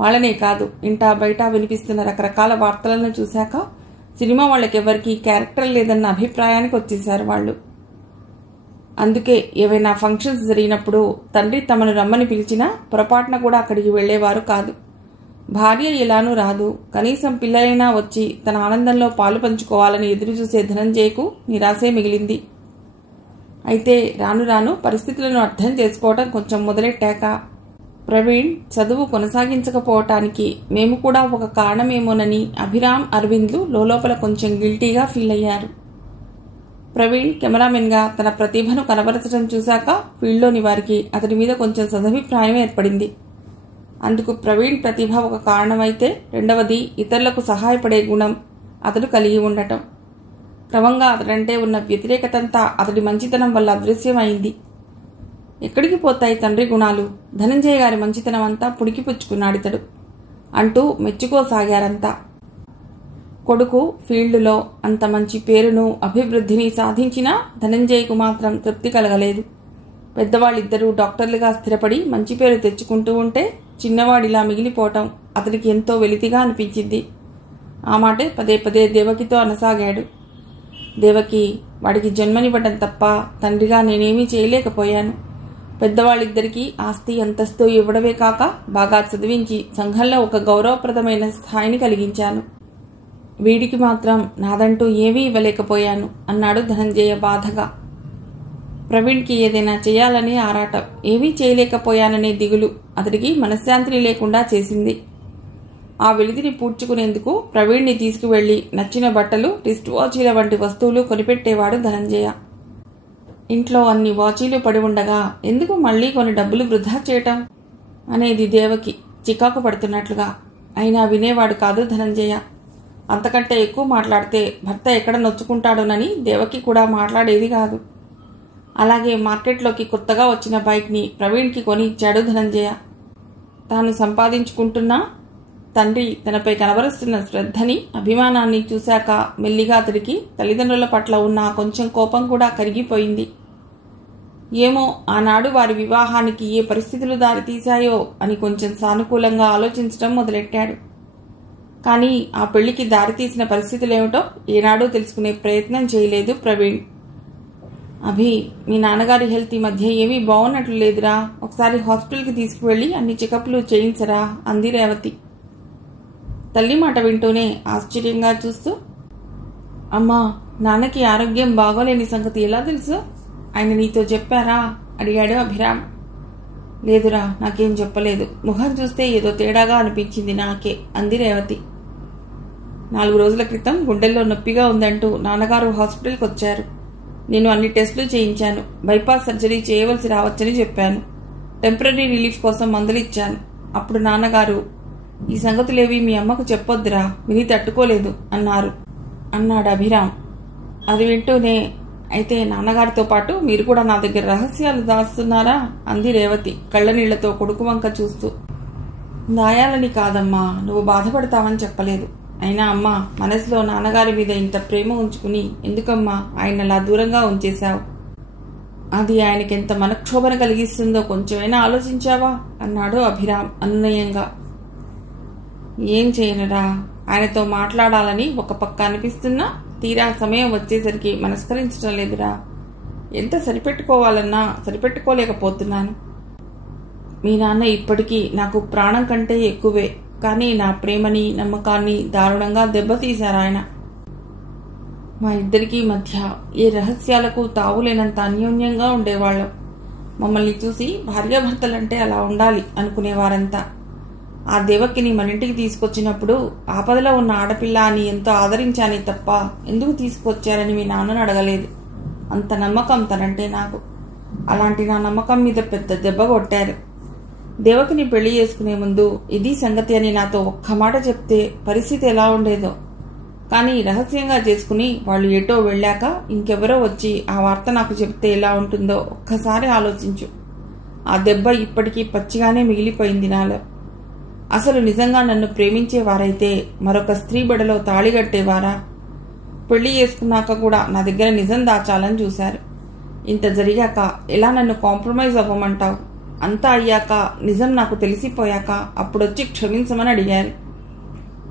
వాళ్ళనే కాదు, ఇంటా బయట వినిపిస్తున్న రకరకాల వార్తలను చూశాక సినిమా వాళ్ళకెవరికీ క్యారెక్టర్ లేదన్న అభిప్రాయానికి వచ్చేశారు వాళ్ళు. అందుకే ఏవైనా ఫంక్షన్స్ జరిగినప్పుడు తండ్రి తమను రమ్మని పిలిచినా పొరపాటున కూడా అక్కడికి వెళ్లేవారు కాదు. భార్య ఎలానూ రాదు, కనీసం పిల్లలైనా వచ్చి తన ఆనందంలో పాలు పంచుకోవాలని ఎదురుచూసే ధనంజయ్కు నిరాశే మిగిలింది. అయితే రాను రాను పరిస్థితులను అర్థం చేసుకోవటం కొంచెం మొదలెట్టాక ప్రవీణ్ చదువు కొనసాగించకపోవటానికి మేము కూడా ఒక కారణమేమోనని అభిరామ్, అరవింద్లు లోపల కొంచెం గిల్టీగా ఫీల్ అయ్యారు. ప్రవీణ్ కెమెరామెన్గా తన ప్రతిభను కనబరచడం చూశాక ఫీల్డ్లోని వారికి అతడి మీద కొంచెం సదభిప్రాయం ఏర్పడింది. అందుకు ప్రవీణ్ ప్రతిభ ఒక కారణమైతే రెండవది ఇతరులకు సహాయపడే గుణం అతడు కలిగి ఉండటం. క్రమంగా అతడంటే ఉన్న వ్యతిరేకతంతా అతడి మంచితనం వల్ల అదృశ్యమైంది. ఎక్కడికి పోతాయి తండ్రి గుణాలు, ధనంజయ గారి మంచితనం అంతా పుడికిపుచ్చుకున్నాడితడు అంటూ మెచ్చుకోసాగారంతా. కొడుకు ఫీల్డ్లో అంత మంచి పేరును అభివృద్ధిని సాధించినా ధనంజయ్కు మాత్రం తృప్తి కలగలేదు. పెద్దవాళ్ళిద్దరూ డాక్టర్లుగా స్థిరపడి మంచి పేరు తెచ్చుకుంటూ ఉంటే చిన్నవాడిలా మిగిలిపోవటం అతనికి ఎంతో వెలితిగా అనిపించింది. ఆ మాటే పదే పదే దేవకితో అనసాగాడు. దేవకి, వాడికి జన్మనివ్వడం తప్ప తండ్రిగా నేనేమీ చేయలేకపోయాను. పెద్దవాళ్ళిద్దరికీ ఆస్తి అంతస్తు ఇవ్వడమే కాక బాగా చదివించి సంఘంలో ఒక గౌరవప్రదమైన స్థాయిని కలిగించాను. వీడికి మాత్రం నాదంటూ ఏమీ ఇవ్వలేకపోయాను అన్నాడు ధనంజయ బాధగా. ప్రవీణ్కి ఏదైనా చేయాలనే ఆరాటం, ఏమీ చేయలేకపోయాననే దిగులు అతడికి మనశ్శాంతిని లేకుండా చేసింది. ఆ వెలితిని పూడ్చుకునేందుకు ప్రవీణ్ని తీసుకువెళ్లి నచ్చిన బట్టలు, రిస్ట్ వాచీల వంటి వస్తువులు కొనిపెట్టేవాడు ధనంజయ. ఇంట్లో అన్ని వాచీలు పడి ఉండగా ఎందుకు మళ్లీ కొన్ని డబ్బులు వృధా చేయటం అనేది దేవకి చికాకు పడుతున్నట్లుగా. అయినా వినేవాడు కాదు ధనంజయ. అంతకంటే ఎక్కువ మాట్లాడితే భర్త ఎక్కడ నొచ్చుకుంటాడోనని దేవకి కూడా మాట్లాడేది కాదు. అలాగే మార్కెట్లోకి కొత్తగా వచ్చిన బైక్ని ప్రవీణ్కి కొని ఇచ్చాడు ధనంజయ. తాను సంపాదించుకుంటున్నా తండ్రి తనపై కనబరుస్తున్న శ్రద్ధని, అభిమానాన్ని చూశాక మెల్లిగా అతడికి తల్లిదండ్రుల పట్ల ఉన్న కొంచెం కోపం కూడా కరిగిపోయింది. ఏమో ఆనాడు వారి వివాహానికి ఏ పరిస్థితులు దారితీశాయో అని కొంచెం సానుకూలంగా ఆలోచించడం మొదలెట్టాడు. కానీ ఆ పెళ్లికి దారితీసిన పరిస్థితులేమిటో ఏనాడూ తెలుసుకునే ప్రయత్నం చేయలేదు ప్రవీణ్. అభి, మీ నాన్నగారి హెల్త్ ఈ మధ్య ఏమీ బాగున్నట్లు లేదురా, ఒకసారి హాస్పిటల్కి తీసుకువెళ్ళి అన్ని చెకప్లు చేయించరా అంది రేవతి. తల్లి మాట వింటూనే ఆశ్చర్యంగా చూస్తూ, అమ్మా, నాన్నకి ఆరోగ్యం బాగోలేని సంగతి ఎలా తెలుసు? ఆయన నీతో చెప్పారా అడిగాడు అభిరామ్. లేదురా, నాకేం చెప్పలేదు. ముఖం చూస్తే ఏదో తేడాగా అనిపించింది నాకే అంది రేవతి. 4 రోజుల క్రితం గుండెల్లో నొప్పిగా ఉందంటూ నాన్నగారు హాస్పిటల్కి వచ్చారు. నేను అన్ని టెస్టులు చేయించాను. బైపాస్ సర్జరీ చేయవలసి రావచ్చని చెప్పాను. టెంపరీ రిలీఫ్ కోసం మందులు ఇచ్చాను. అప్పుడు నాన్నగారు, ఈ సంగతులేవి మీ అమ్మకు చెప్పొద్దురా, విని తట్టుకోలేదు అన్నాడు అభిరామ్. అది వింటూనే, అయితే నాన్నగారితో పాటు మీరు కూడా నా దగ్గర రహస్యాలు దాస్తున్నారా అంది రేవతి కళ్ళనీళ్లతో కొడుకు వంక చూస్తూ. దాయాలని కాదమ్మా, నువ్వు బాధపడతావని చెప్పలేదు. అయినా అమ్మా, మనసులో నాన్నగారి మీద ఇంత ప్రేమ ఉంచుకుని ఎందుకమ్మా ఆయన అలా దూరంగా ఉంచేశావు? అది ఆయనకెంత మనక్షోభన కలిగిస్తుందో కొంచెమైనా ఆలోచించావా అన్నాడు అభిరామ్ అనునయంగా. ఏం చేయనురా, ఆయనతో మాట్లాడాలని ఒక పక్క అనిపిస్తున్నా తీరా సమయం వచ్చేసరికి మనస్కరించడం లేదురా. ఎంత సరిపెట్టుకోవాలన్నా సరిపెట్టుకోలేకపోతున్నాను. మీ నాన్న ఇప్పటికీ నాకు ప్రాణం కంటే ఎక్కువే, కానీ నా ప్రేమని నమ్మకాన్ని దారుణంగా దెబ్బతీశారు ఆయన. మా ఇద్దరికీ మధ్య ఏ రహస్యాలకు తావులేనంత అన్యోన్యంగా ఉండేవాళ్ళం. మమ్మల్ని చూసి భార్యాభర్తలంటే అలా ఉండాలి అనుకునేవారంతా. ఆ దేవకిని మన ఇంటికి తీసుకొచ్చినప్పుడు ఆపదలో ఉన్న ఆడపిల్ల అని ఎంతో ఆదరించానే తప్ప ఎందుకు తీసుకొచ్చారని మీ నాన్నను అడగలేదు. అంత నమ్మకం తనంటే నాకు. అలాంటి నా నమ్మకం మీద పెద్ద దెబ్బ కొట్టారు. దేవకిని పెళ్లి చేసుకునే ముందు ఇది సంగతి అని నాతో ఒక్క మాట చెప్తే పరిస్థితి ఎలా ఉండేదో. కానీ రహస్యంగా చేసుకుని వాళ్ళు ఎటో వెళ్ళాక ఇంకెవరో వచ్చి ఆ వార్త నాకు చెప్తే ఎలా ఉంటుందో ఒక్కసారి ఆలోచించు. ఆ దెబ్బ ఇప్పటికీ పచ్చిగానే మిగిలిపోయింది నాలో. అసలు నిజంగా నన్ను ప్రేమించేవారైతే మరొక స్త్రీ బెడలో తాళిగట్టేవారా? పెళ్లి చేసుకున్నాక కూడా నా దగ్గర నిజం దాచాలని చూశారు. ఇంత జరిగాక ఎలా నన్ను కాంప్రమైజ్ అవ్వమంటావు? అంతా అయ్యాక, నిజం నాకు తెలిసిపోయాక అప్పుడొచ్చి క్షమించమని అడిగారు.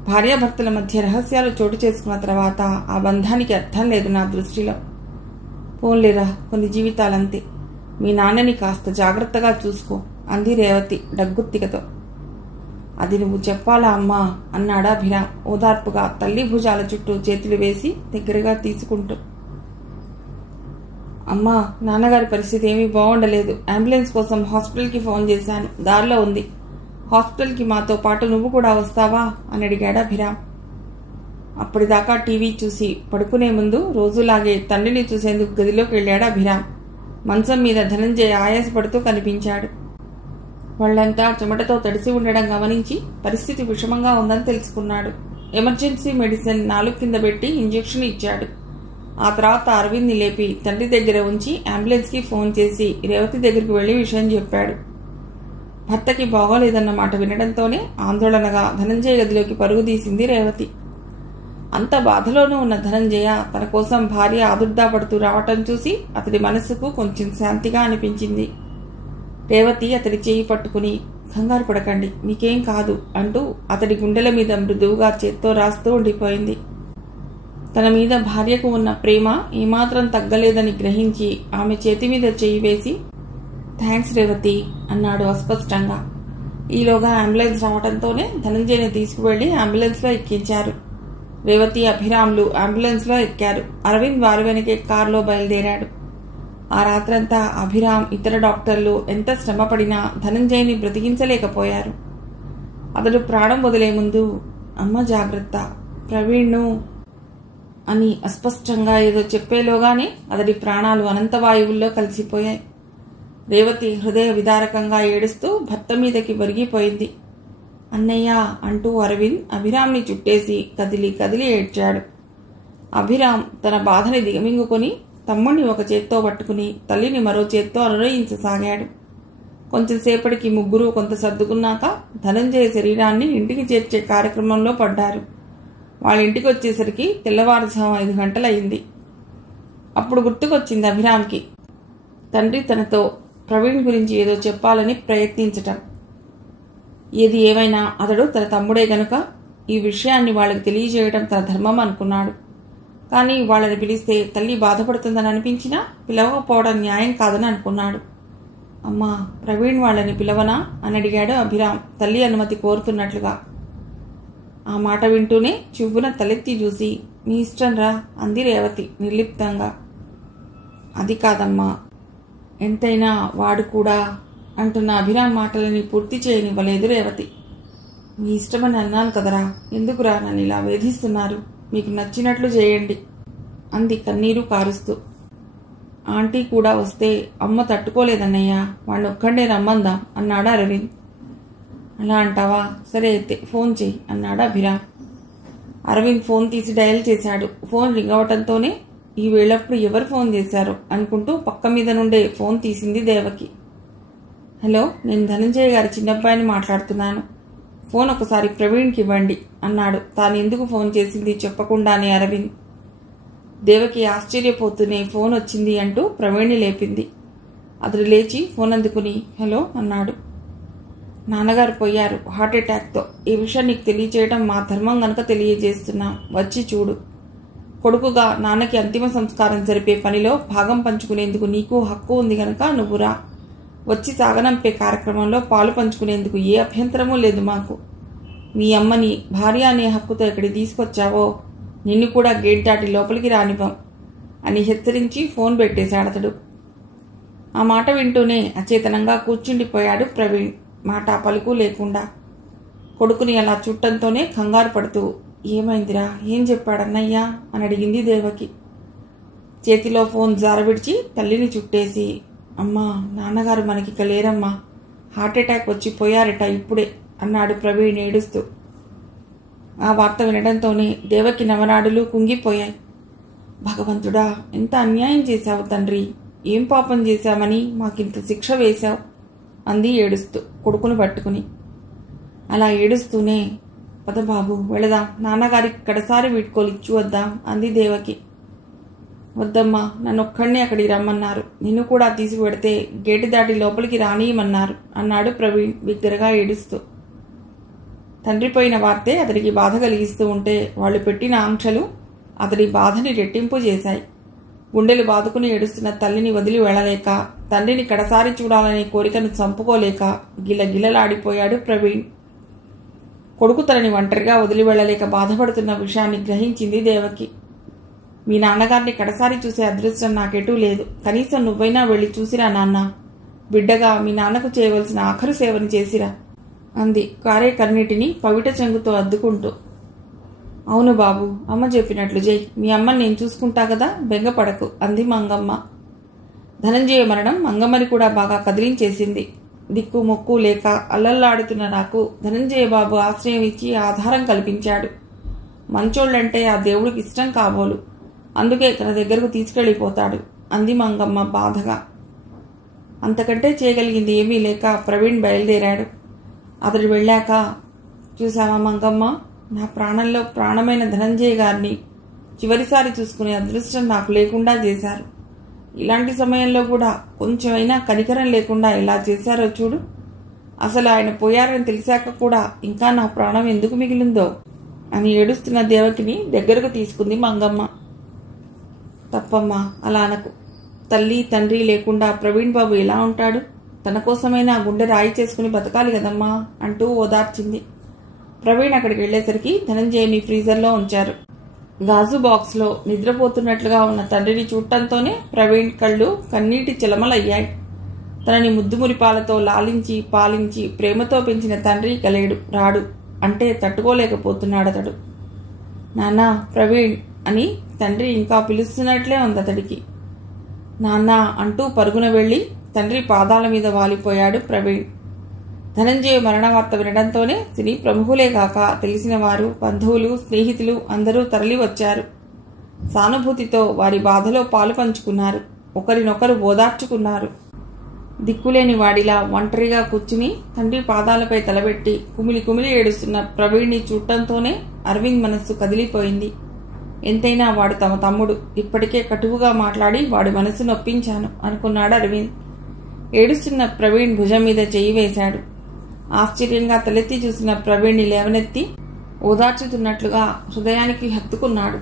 భార్యాభర్తల మధ్య రహస్యాలు చోటు చేసుకున్న తర్వాత ఆ బంధానికి అర్థం లేదు నా దృష్టిలో. పోన్లేరా, కొన్ని జీవితాలంతే. మీ నాన్నని కాస్త జాగ్రత్తగా చూసుకో అంది రేవతి డగ్గుత్తికతో. అది నువ్వు చెప్పాలా అమ్మా అన్నాడా అభిరామ్ ఓదార్పుగా తల్లి భుజాల చుట్టూ చేతులు వేసి దగ్గరగా తీసుకుంటూ. అమ్మా, నాన్నగారి పరిస్థితి ఏమీ బాగుండలేదు. అంబులెన్స్ కోసం హాస్పిటల్కి ఫోన్ చేశాను. దారిలో ఉంది. హాస్పిటల్కి మాతో పాటు నువ్వు కూడా వస్తావా అని అడిగాడు అభిరామ్. అప్పటిదాకా టీవీ చూసి పడుకునే ముందు రోజులాగే తండ్రిని చూసేందుకు గదిలోకి వెళ్ళాడు అభిరామ్. మంచం మీద ధనంజయ ఆయాసపడుతూ కనిపించాడు. వాళ్లంతా చెమటతో తడిసి ఉండడం గమనించి పరిస్థితి విషమంగా ఉందని తెలుసుకున్నాడు. ఎమర్జెన్సీ మెడిసిన్ 4 కింద పెట్టి ఇంజెక్షన్ ఇచ్చాడు. ఆ తర్వాత అరవింద్ని లేపి తండ్రి దగ్గర ఉంచి అంబులెన్స్కి ఫోన్ చేసి రేవతి దగ్గరికి వెళ్లి విషయం చెప్పాడు. భర్తకి బాగోలేదన్న మాట వినడంతోనే ఆందోళనగా ధనంజయ గదిలోకి పరుగు తీసింది రేవతి. అంత బాధలోనూ ఉన్న ధనంజయ తన కోసం భార్య ఆదుర్దాపడుతూ రావటం చూసి అతడి మనస్సుకు కొంచెం శాంతిగా అనిపించింది. రేవతి అతడి చేయి పట్టుకుని, కంగారు పడకండి, మీకేం కాదు అంటూ అతడి గుండెల మీద మృదువుగా చేత్తో రాస్తూ ఉండిపోయింది. తన మీద భార్యకు ఉన్న ప్రేమ ఏమాత్రం తగ్గలేదని గ్రహించి ఆమె చేతి మీద చేయి వేసి, థ్యాంక్స్ రేవతి అన్నాడు అస్పష్టంగా. ఈలోగా అంబులెన్స్ రావడంతోనే ధనంజయని తీసుకువెళ్లి అంబులెన్స్లో ఎక్కించారు. రేవతి, అభిరామ్లు అంబులెన్స్లో ఎక్కారు. అరవింద్ వారి వెనకే కారులో బయలుదేరాడు. ఆ రాత్రంతా అభిరామ్, ఇతర డాక్టర్లు ఎంత శ్రమపడినా ధనంజయని బ్రతికించలేకపోయారు. అతడు ప్రాణం వదిలే ముందు, అమ్మ జాగ్రత్త, ప్రవీణ్ను అని అస్పష్టంగా ఏదో చెప్పేలోగానే అతడి ప్రాణాలు అనంతవాయువుల్లో కలిసిపోయాయి. రేవతి హృదయ విదారకంగా ఏడుస్తూ భర్త మీదకి ఒరిగిపోయింది. అన్నయ్య అంటూ అరవింద్ అభిరామ్ని చుట్టేసి కదిలి కదిలి ఏడ్చాడు. అభిరామ్ తన బాధని దిగమింగుకొని తమ్ముడిని ఒక చేత్తో పట్టుకుని తల్లిని మరో చేత్తో అనునయించసాగాడు. కొంచెంసేపటికి ముగ్గురు కొంత సర్దుకున్నాక ధనంజయ శరీరాన్ని ఇంటికి చేర్చే కార్యక్రమంలో పడ్డారు. వాళ్ళ ఇంటికి వచ్చేసరికి తెల్లవారుజాము 5 గంటలయింది. అప్పుడు గుర్తుకొచ్చింది అభిరామ్కి తండ్రి తనతో ప్రవీణ్ గురించి ఏదో చెప్పాలని ప్రయత్నించటం. ఏది ఏమైనా అతడు తన తమ్ముడే గనుక ఈ విషయాన్ని వాళ్ళకి తెలియజేయడం తన ధర్మం అనుకున్నాడు. కానీ వాళ్ళని పిలిస్తే తల్లి బాధపడుతుందని అనిపించినా పిలవకపోవడం న్యాయం కాదని అనుకున్నాడు. అమ్మా, ప్రవీణ్ వాళ్ళని పిలవనా అని అడిగాడు అభిరామ్ తల్లి అనుమతి కోరుతున్నట్లుగా. ఆ మాట వింటూనే చివ్వున తలెత్తి చూసి మీ ఇష్టం రా అంది రేవతి నిర్లిప్తంగా. అది కాదమ్మా, ఎంతైనా వాడు కూడా అంటున్న అభిరామ్ మాటలని పూర్తి చేయనివ్వలేదు రేవతి. మీ ఇష్టమని అన్నాను కదరా, ఎందుకురా నన్ను ఇలా వేధిస్తున్నారు? మీకు నచ్చినట్లు చేయండి అంది కన్నీరు కారుస్తూ. ఆంటీ కూడా వస్తే అమ్మ తట్టుకోలేదన్నయ్యా, వాడిని ఒక్కడే రమ్మందాం అన్నాడు అరవింద్. అలా అంటావా? సరే అయితే ఫోన్ చెయ్యి అన్నాడు అభిరామ్. అరవింద్ ఫోన్ తీసి డయల్ చేశాడు. ఫోన్ రింగ్ అవటంతోనే ఈ వేళప్పుడు ఎవరు ఫోన్ చేశారో అనుకుంటూ పక్క మీద నుండే ఫోన్ తీసింది దేవకి. హలో, నేను ధనంజయ గారి చిన్నబ్బాయిని మాట్లాడుతున్నాను. ఫోన్ ఒకసారి ప్రవీణ్కి ఇవ్వండి అన్నాడు తాను ఎందుకు ఫోన్ చేసింది చెప్పకుండానే అరవింద్. దేవకి ఆశ్చర్యపోతూనే ఫోన్ వచ్చింది అంటూ ప్రవీణ్ని లేపింది. అతడు లేచి ఫోన్ అందుకుని హలో అన్నాడు. నాన్నగారు పోయారు హార్ట్అటాక్తో. ఈ విషయం నీకు తెలియచేయడం మా ధర్మం గనక తెలియజేస్తున్నాం, వచ్చి చూడు. కొడుకుగా నాన్నకి అంతిమ సంస్కారం జరిపే పనిలో భాగం పంచుకునేందుకు నీకు హక్కు ఉంది గనక నువ్వు రా. వచ్చి సాగనంపే కార్యక్రమంలో పాలు పంచుకునేందుకు ఏ అభ్యంతరమూ లేదు మాకు. మీ అమ్మని భార్య అనే హక్కుతో ఎక్కడికి తీసుకొచ్చావో నిన్ను కూడా గేట్ దాటి లోపలికి రానివ్వం అని హెచ్చరించి ఫోన్ పెట్టేశాడతడు. ఆ మాట వింటూనే అచేతనంగా కూర్చుండిపోయాడు ప్రవీణ్, మాట పలుకు లేకుండా. కొడుకుని అలా చుట్టంతోనే కంగారు పడుతూ ఏమైందిరా, ఏం చెప్పాడన్నయ్యా అని అడిగింది దేవకి. చేతిలో ఫోన్ జారవిడిచి తల్లిని చుట్టేసి అమ్మా, నాన్నగారు మనకిక లేరమ్మా, హార్ట్అటాక్ వచ్చి పోయారట ఇప్పుడే అన్నాడు ప్రవీణ్ ఏడుస్తూ. ఆ వార్త వినడంతోనే దేవకి నవనాడులు కుంగిపోయాయి. భగవంతుడా, ఎంత అన్యాయం చేశావు తండ్రి, ఏం పాపం చేశామని మాకింత శిక్ష వేశావు అంది ఏడుస్తూ కొడుకును పట్టుకుని. అలా ఏడుస్తూనే పదబాబు వెళదాం, నాన్నగారికి కడసారి వీడ్కోలిచ్చు వద్దాం అంది దేవకి. వద్దమ్మా, నన్నొక్కడిని అక్కడికి రమ్మన్నారు, నిన్ను కూడా తీసుకువెడితే గేటు దాటి లోపలికి రానియమన్నారు అన్నాడు ప్రవీణ్ బిగ్గరగా ఏడుస్తూ. తండ్రి పోయిన వార్తే అతడికి బాధ కలిగిస్తూ ఉంటే వాళ్ళు పెట్టిన ఆంక్షలు అతడి బాధని రెట్టింపు చేశాయి. గుండెలు బాదుకుని ఏడుస్తున్న తల్లిని వదిలి వెళ్ళలేక, తండ్రిని కడసారి చూడాలనే కోరికను చంపుకోలేక గిలగిలలాడిపోయాడు ప్రవీణ్. కొడుకు తనని ఒంటరిగా వదిలి వెళ్ళలేక బాధపడుతున్న విషయాన్ని గ్రహించింది దేవకి. మీ నాన్నగారిని కడసారి చూసే అదృష్టం నాకెటూ లేదు, కనీసం నువ్వైనా వెళ్ళి చూసిరా నాన్న, బిడ్డగా మీ నాన్నకు చేయవలసిన ఆఖరు సేవని చేసిరా అంది కారే కన్నీటిని పవిట చెంగుతో అద్దుకుంటూ. అవును బాబు, అమ్మ చెప్పినట్లు జై, మీ అమ్మని నేను చూసుకుంటా కదా, బెంగపడకు అంది మంగమ్మ. ధనంజయ మరణం మంగమ్మని కూడా బాగా కదిలించేసింది. దిక్కు మొక్కు లేక అల్లల్లాడుతున్న నాకు ధనంజయ బాబు ఆశ్రయం ఇచ్చి ఆధారం కల్పించాడు. మంచోళ్ళంటే ఆ దేవుడికి ఇష్టం కాబోలు, అందుకే తన దగ్గరకు తీసుకెళ్లిపోతాడు అంది మంగమ్మ బాధగా. అంతకంటే చేయగలిగింది ఏమీ లేక ప్రవీణ్ బయలుదేరాడు. అతడు వెళ్ళాక చూసావా మంగమ్మ, నా ప్రాణంలో ప్రాణమైన ధనంజయ గారిని చివరిసారి చూసుకునే అదృష్టం నాకు లేకుండా చేశారు. ఇలాంటి సమయంలో కూడా కొంచెమైనా కనికరం లేకుండా ఎలా చేశారో చూడు. అసలు ఆయన పోయారని తెలిసాక కూడా ఇంకా నా ప్రాణం ఎందుకు మిగిలిందో అని ఏడుస్తున్న దేవకిని దగ్గరకు తీసుకుంది మంగమ్మ. తప్పమ్మా, అలా అనకు. తల్లి తండ్రి లేకుండా ప్రవీణ్ బాబు ఎలా ఉంటాడు? తన కోసమైనా గుండె రాయి చేసుకుని బతకాలి కదమ్మా అంటూ ఓదార్చింది. ప్రవీణ్ అక్కడికి వెళ్లేసరికి ధనంజయని ఫ్రీజర్లో ఉంచారు. గాజు బాక్స్లో నిద్రపోతున్నట్లుగా ఉన్న తండ్రిని చూడటంతోనే ప్రవీణ్ కళ్ళు కన్నీటి చిలమలయ్యాయి. తనని ముద్దుమురిపాలతో లాలించి పాలించి ప్రేమతో పెంచిన తండ్రి కలేడు రాడు అంటే తట్టుకోలేకపోతున్నాడతడు. నాన్నా, ప్రవీణ్ అని తండ్రి ఇంకా పిలుస్తున్నట్లే ఉంది అతడికి. నాన్న అంటూ పరుగున వెళ్లి తండ్రి పాదాల మీద వాలిపోయాడు ప్రవీణ్. ధనంజయ మరణ వార్త వినడంతోనే సినీ ప్రముఖులే కాక తెలిసిన వారు, బంధువులు, స్నేహితులు అందరూ తరలి వచ్చారు. సానుభూతితో వారి బాధలో పాలు పంచుకున్నారు. ఒకరినొకరు ఓదార్చుకున్నారు. దిక్కులేని వాడిలా ఒంటరిగా కూర్చుని తండ్రి పాదాలపై తలబెట్టి కుమిలి కుమిలి ఏడుస్తున్న ప్రవీణ్ని చూడటంతోనే అరవింద్ మనస్సు కదిలిపోయింది. ఎంతైనా వాడు తమ తమ్ముడు. ఇప్పటికే కటువుగా మాట్లాడి వాడి మనసు నొప్పించాను అనుకున్నాడు అరవింద్. ఏడుస్తున్న ప్రవీణ్ భుజం మీద చెయ్యి వేశాడు. ఆశ్చర్యంగా తలెత్తి చూసిన ప్రవీణ్ని లేవనెత్తి ఓదార్చుతున్నట్లుగా హృదయానికి హత్తుకున్నాడు.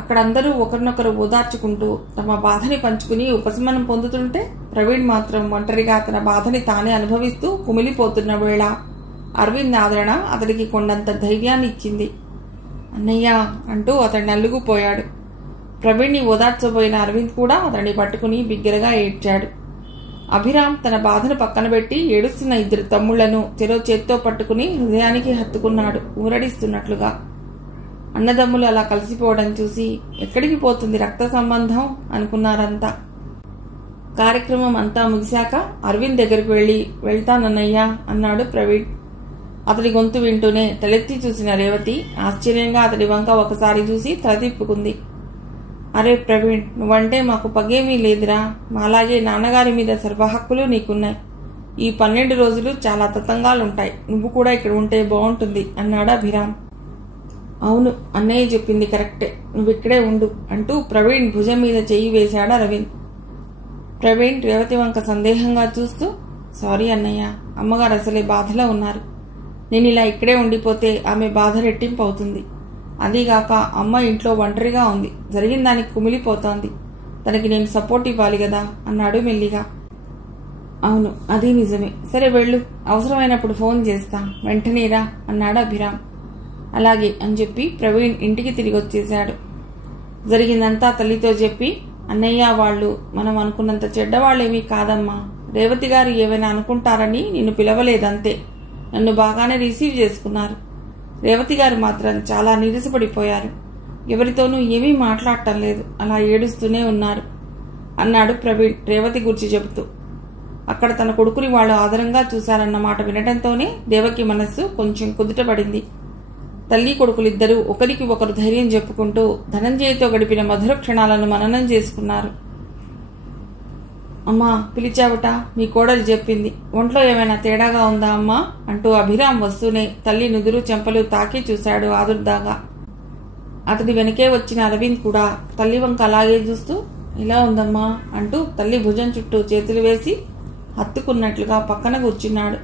అక్కడందరూ ఒకరినొకరు ఓదార్చుకుంటూ తమ బాధని పంచుకుని ఉపశమనం పొందుతుంటే ప్రవీణ్ మాత్రం ఒంటరిగా తన బాధని తానే అనుభవిస్తూ కుమిలిపోతున్న వేళ అరవింద్ ఆదరణ అతడికి కొండంత ధైర్యాన్ని ఇచ్చింది. అన్నయ్య అంటూ అతడిని అల్లుగుపోయాడు. ప్రవీణ్ని ఓదార్చబోయిన అరవింద్ కూడా అతడిని పట్టుకుని బిగ్గరగా ఏడ్చాడు. అభిరామ్ తన బాధను పక్కన పెట్టి ఏడుస్తున్న ఇద్దరు తమ్ముళ్లను చెరో చేత్తో పట్టుకుని హృదయానికి హత్తుకున్నాడు ఊరడిస్తున్నట్లుగా. అన్నదమ్ములు అలా కలిసిపోవడం చూసి ఎక్కడికి పోతుంది రక్త సంబంధం అనుకున్నారంతా. కార్యక్రమం అంతా ముగిశాక అరవింద్ దగ్గరకు వెళ్తానన్నయ్యా అన్నాడు ప్రవీణ్. అతడి గొంతు వింటూనే తలెత్తి చూసిన రేవతి ఆశ్చర్యంగా అతడి వంక ఒకసారి చూసి తల తిప్పుకుంది. అరే ప్రవీణ్, నువ్వంటే మాకు పగేమీ లేదురా. మాలాగే నాన్నగారి మీద సర్వహక్కులు నీకున్నాయి. ఈ 12 రోజులు చాలా తతంగాలుంటాయి. నువ్వు కూడా ఇక్కడ ఉంటే బాగుంటుంది అన్నాడు అభిరామ్. అవును, అన్నయ్య చెప్పింది కరెక్టే. నువ్విక్కడే ఉండు అంటూ ప్రవీణ్ భుజం మీద చెయ్యి వేశాడు అరవింద్. ప్రవీణ్ రేవతి వంక సందేహంగా చూస్తూ, సారీ అన్నయ్య, అమ్మగారు అసలే బాధలో ఉన్నారు. నేను ఇలా ఇక్కడే ఉండిపోతే ఆమె బాధ రెట్టింపు అవుతుంది. అదీగాక అమ్మ ఇంట్లో ఒంటరిగా ఉంది. జరిగిన దానికి కుమిలిపోతోంది. తనకి నేను సపోర్ట్ ఇవ్వాలి కదా అన్నాడు మెల్లిగా. అవును, అది నిజమే. సరే వెళ్ళు, అవసరమైనప్పుడు ఫోన్ చేస్తా, వెంటనేరా అన్నాడు అభిరామ్. అలాగే అని చెప్పి ప్రవీణ్ ఇంటికి తిరిగి వచ్చేశాడు. జరిగిందంతా తల్లితో చెప్పి, అన్నయ్య వాళ్ళు మనం అనుకున్నంత చెడ్డవాళ్ళేమీ కాదమ్మా. రేవతి గారు ఏమైనా అనుకుంటారని నిన్ను పిలవలేదంతే. నన్ను బాగానే రిసీవ్ చేసుకున్నారు. రేవతి గారు మాత్రం చాలా నీరసపడిపోయారు. ఎవరితోనూ ఏమీ మాట్లాడటం లేదు. అలా ఏడుస్తూనే ఉన్నారు అన్నాడు ప్రవీణ్ రేవతి గురించి చెబుతూ. అక్కడ తన కొడుకుని వాళ్ళు ఆదరంగా చూశారన్న మాట వినటంతోనే దేవకి మనస్సు కొంచెం కుదుటపడింది. తల్లి కొడుకులిద్దరూ ఒకరికి ఒకరు ధైర్యం చెప్పుకుంటూ ధనంజయతో గడిపిన మధుర క్షణాలను మననం చేసుకున్నారు. అమ్మా పిలిచావుట, మీ కోడలు చెప్పింది. ఒంట్లో ఏమైనా తేడాగా ఉందా అమ్మా అంటూ అభిరామ్ వస్తూనే తల్లి నుదురు చెంపలు తాకి చూశాడు ఆదుర్దాగా. అతడి వెనకే వచ్చిన అరవింద్ కూడా తల్లి వంక అలాగే చూస్తూ, ఎలా ఉందమ్మా అంటూ తల్లి భుజం చుట్టూ చేతులు వేసి హత్తుకున్నట్లుగా పక్కన కూర్చున్నాడు.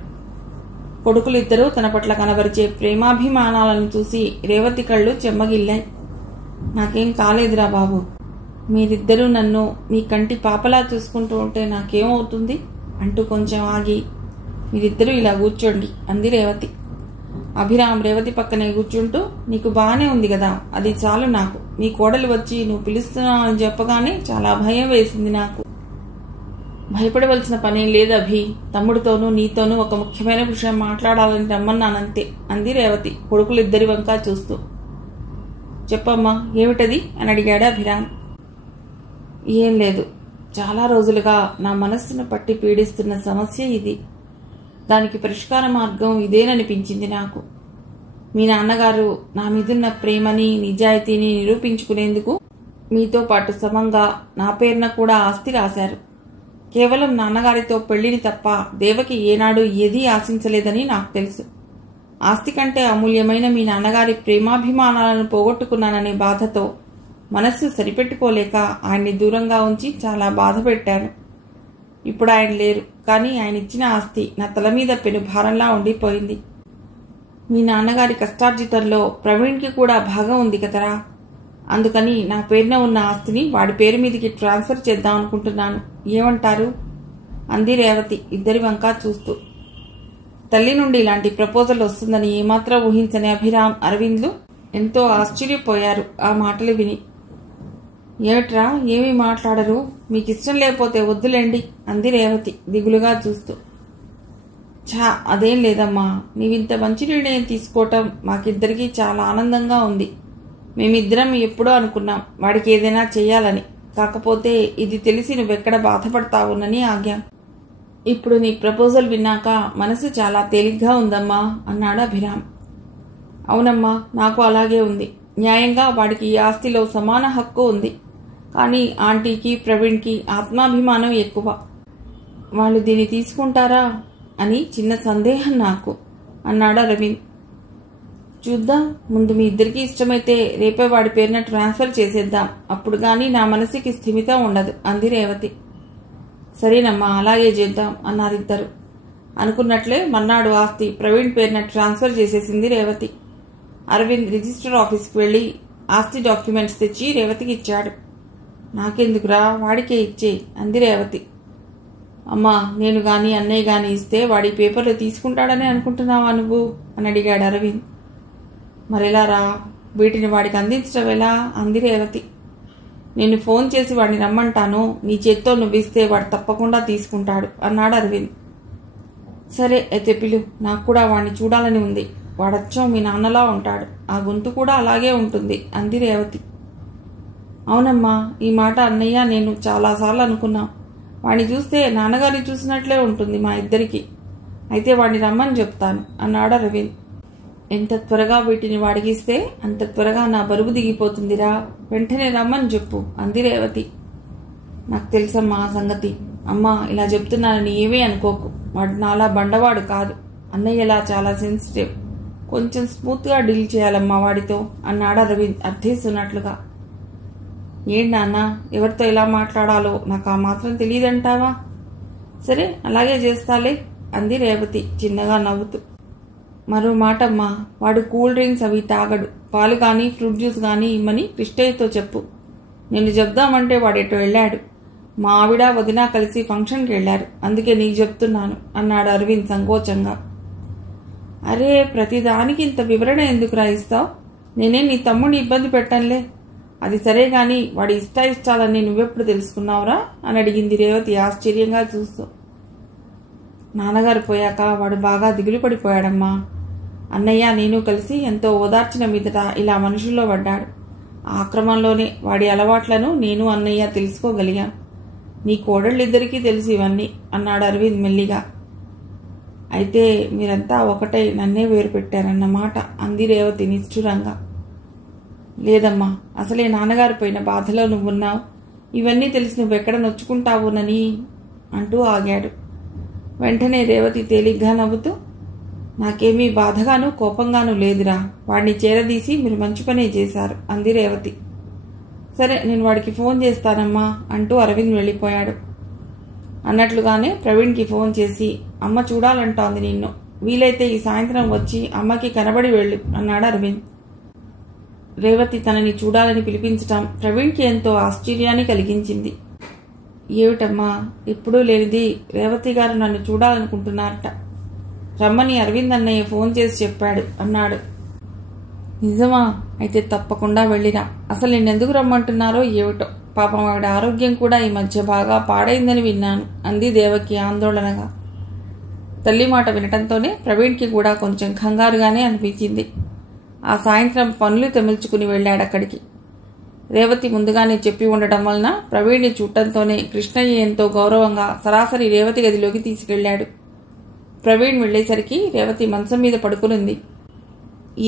కొడుకులిద్దరూ తన పట్ల కనబరిచే ప్రేమాభిమానాలను చూసి రేవతి కళ్ళు చెమ్మగిల్లాయి. నాకేం కాలేదురా బాబు. మీరిద్దరూ నన్ను మీ కంటి పాపలా చూసుకుంటూ ఉంటే నాకేమవుతుంది అంటూ కొంచెం ఆగి, మీరిద్దరూ ఇలా కూర్చోండి అంది రేవతి. అభిరామ్ రేవతి పక్కనే కూర్చుంటూ, నీకు బాగానే ఉంది కదా, అది చాలు నాకు. నీ కోడలు వచ్చి నువ్వు పిలుస్తున్నావు అని చెప్పగానే చాలా భయం వేసింది నాకు. భయపడవలసిన పనేం లేదు అభి. తమ్ముడితోనూ నీతోనూ ఒక ముఖ్యమైన విషయం మాట్లాడాలని రమ్మన్నానంతే అంది రేవతి కొడుకులిద్దరి వంక చూస్తూ. చెప్పమ్మా, ఏమిటది అని అడిగాడు అభిరామ్. ఏం లేదు, చాలా రోజులుగా నా మనస్సును పట్టి పీడిస్తున్న సమస్య ఇది. దానికి పరిష్కార మార్గం ఇదేననిపించింది నాకు. మీ నాన్నగారు నా మీదున్న ప్రేమని నిజాయితీని నిరూపించుకునేందుకు మీతో పాటు సమంగా నా పేరున కూడా ఆస్తి రాశారు. కేవలం నాన్నగారితో పెళ్లిని తప్ప దేవకి ఏనాడు ఏదీ ఆశించలేదని నాకు తెలుసు. ఆస్తి కంటే అమూల్యమైన మీ నాన్నగారి ప్రేమాభిమానాలను పోగొట్టుకున్నాననే బాధతో మనస్సు సరిపెట్టుకోలేక ఆయన్ని దూరంగా ఉంచి చాలా బాధ పెట్టాను. ఇప్పుడు ఆయన లేరు, కానీ ఆయన ఇచ్చిన ఆస్తి నా తల మీద పెను భారంలా ఉండిపోయింది. మీ నాన్నగారి కష్టార్జితంలో ప్రవీణ్కి కూడా భాగం ఉంది కదరా. అందుకని నా పేరున ఉన్న ఆస్తిని వాడి పేరు మీదకి ట్రాన్స్ఫర్ చేద్దాం అనుకుంటున్నాను. ఏమంటారు అంది రేవతి ఇద్దరి వంక చూస్తూ. తల్లి నుండి ఇలాంటి ప్రపోజల్ వస్తుందని ఏమాత్రం ఊహించని అభిరామ్ అరవింద్లు ఎంతో ఆశ్చర్యపోయారు ఆ మాటలు విని. ఏమిట్రా, ఏమీ మాట్లాడరు, మీకు ఇష్టం లేకపోతే వద్దులేండి అంది రేవతి దిగులుగా చూస్తూ. ఛా, అదేం లేదమ్మా. నీవింత మంచి నిర్ణయం తీసుకోవటం మాకిద్దరికీ చాలా ఆనందంగా ఉంది. మేమిద్దరం ఎప్పుడో అనుకున్నాం వాడికి ఏదైనా చెయ్యాలని. కాకపోతే ఇది తెలిసి నువ్వెక్కడ బాధపడతావునని ఆగాం. ఇప్పుడు నీ ప్రపోజల్ విన్నాక మనసు చాలా తేలిగ్గా ఉందమ్మా అన్నాడు అభిరామ్. అవునమ్మా, నాకు అలాగే ఉంది. న్యాయంగా వాడికి ఈ ఆస్తిలో సమాన హక్కు ఉంది. కానీ ఆంటీకి ప్రవీణ్కి ఆత్మాభిమానం ఎక్కువ. వాళ్ళు దీన్ని తీసుకుంటారా అని చిన్న సందేహం నాకు అన్నాడు అరవింద్. చూద్దాం, ముందు మీ ఇద్దరికీ ఇష్టమైతే రేపే వాడి పేరున ట్రాన్స్ఫర్ చేసేద్దాం. అప్పుడు కానీ నా మనసుకి స్థిమితం ఉండదు అంది రేవతి. సరేనమ్మా, అలాగే చేద్దాం అన్నారిద్దరు. అనుకున్నట్లే మర్నాడు ఆస్తి ప్రవీణ్ పేరున ట్రాన్స్ఫర్ చేసేసింది రేవతి. అరవింద్ రిజిస్టర్ ఆఫీస్కి వెళ్ళి ఆస్తి డాక్యుమెంట్స్ తెచ్చి రేవతికి ఇచ్చాడు. నాకెందుకురా, వాడికే ఇచ్చే అంది రేవతి. అమ్మా, నేను గాని అన్నయ్య గాని ఇస్తే వాడి పేపర్లు తీసుకుంటాడని అనుకుంటున్నావా నువ్వు అని అడిగాడు అరవింద్. మరెలారా, వీటిని వాడికి అందించడం ఎలా అంది రేవతి. నేను ఫోన్ చేసి వాడిని రమ్మంటాను, నీ చేత్తో నువ్విస్తే వాడు తప్పకుండా తీసుకుంటాడు అన్నాడు అరవింద్. సరే అయితే పిలు, నాకు కూడా వాడిని చూడాలని ఉంది. వాడచ్చం మీ నాన్నలా ఉంటాడు, ఆ గొంతు కూడా అలాగే ఉంటుంది అంది రేవతి. అవునమ్మా, ఈ మాట అన్నయ్య నేను చాలాసార్లు అనుకున్నాం. వాడిని చూస్తే నాన్నగారిని చూసినట్లే ఉంటుంది మా ఇద్దరికి. అయితే వాడిని రమ్మని చెప్తాను అన్నాడు అరవింద్. ఎంత త్వరగా వీటిని వాడికిస్తే అంత త్వరగా నా బరువు దిగిపోతుందిరా, వెంటనే రమ్మని చెప్పు అంది రేవతి. నాకు తెలుసమ్మా ఆ సంగతి. అమ్మా, ఇలా చెప్తున్నానని ఏమీ అనుకోకు. వాడు నాలా బండవాడు కాదు. అన్నయ్యలా చాలా సెన్సిటివ్. కొంచెం స్మూత్గా డీల్ చేయాలమ్మా వాడితో అన్నాడు అరవింద్ అర్థిస్తున్నట్లుగా. ఏంటి నాన్న, ఎవరితో ఎలా మాట్లాడాలో నాకు ఆ మాత్రం తెలియదంటావా? సరే, అలాగే చేస్తాలే అంది రేవతి చిన్నగా నవ్వుతూ. మరో మాటమ్మా, వాడు కూల్ డ్రింక్స్ అవి తాగడు. పాలు కానీ ఫ్రూట్ జ్యూస్ కానీ ఇమ్మని కృష్ణయ్యతో చెప్పు. నేను చెప్దామంటే వాడెటో వెళ్ళాడు. మా ఆవిడ వదిన కలిసి ఫంక్షన్కి వెళ్ళారు, అందుకే నీకు చెప్తున్నాను అన్నాడు అరవింద్ సంకోచంగా. అరే, ప్రతిదానికి ఇంత వివరణ ఎందుకు రాయిస్తావు? నేనే నీ తమ్ముడిని ఇబ్బంది పెట్టనులే. అది సరే గాని వాడి ఇష్టాలని నువ్వెప్పుడు తెలుసుకున్నావురా అని అడిగింది రేవతి ఆశ్చర్యంగా చూస్తూ. నాన్నగారు పోయాక వాడు బాగా దిగులు పడిపోయాడమ్మా. అన్నయ్య నేను కలిసి ఎంతో ఓదార్చిన మీదట ఇలా మనుషుల్లో పడ్డాడు. ఆ క్రమంలోనే వాడి అలవాట్లను నేను అన్నయ్య తెలుసుకోగలిగాం. నీ కోడళ్ళిద్దరికీ తెలుసు ఇవన్నీ అన్నాడు అరవింద్ మెల్లిగా. అయితే మీరంతా ఒకటై నన్నే వేరు పెట్టారన్నమాట అంది రేవతి నిష్ఠురంగా. లేదమ్మా, అసలే నాన్నగారు పోయిన బాధలో నువ్వున్నావు. ఇవన్నీ తెలిసి నువ్వెక్కడ నొచ్చుకుంటావునని అంటూ ఆగాడు. వెంటనే రేవతి తేలిగ్గా నవ్వుతూ, నాకేమీ బాధగాను కోపంగానూ లేదురా. వాడిని చేరదీసి మీరు మంచి పనే చేశారు అంది రేవతి. సరే, నేను వాడికి ఫోన్ చేస్తానమ్మా అంటూ అరవింద్ వెళ్ళిపోయాడు. అన్నట్లుగానే ప్రవీణ్కి ఫోన్ చేసి, అమ్మ చూడాలంటోంది నిన్ను. వీలైతే ఈ సాయంత్రం వచ్చి అమ్మకి కనబడి వెళ్ళు అన్నాడు అరవింద్. రేవతి తనని చూడాలని పిలిపించటం ప్రవీణ్కి ఎంతో ఆశ్చర్యాన్ని కలిగించింది. ఏమిటమ్మా, ఎప్పుడూ లేనిది రేవతి గారు నన్ను చూడాలనుకుంటున్నారట. రమ్మని అరవింద్ అన్నయ్య ఫోన్ చేసి చెప్పాడు అన్నాడు. నిజమా? అయితే తప్పకుండా వెళ్ళిరా. అసలు నిన్నెందుకు రమ్మంటున్నారో ఏమిటో. పాపం ఆవిడ ఆరోగ్యం కూడా ఈ మధ్య బాగా పాడైందని విన్నాను అంది దేవకి ఆందోళనగా. తల్లి మాట వినటంతోనే ప్రవీణ్కి కూడా కొంచెం కంగారుగానే అనిపించింది. ఆ సాయంత్రం పనులు తెమిల్చుకుని వెళ్ళాడక్కడికి. రేవతి ముందుగానే చెప్పి ఉండటం వలన ప్రవీణ్ని చూడటంతోనే కృష్ణయ్య ఎంతో గౌరవంగా సరాసరి రేవతి గదిలోకి తీసుకెళ్లాడు. ప్రవీణ్ వెళ్లేసరికి రేవతి మంచం మీద పడుకునింది.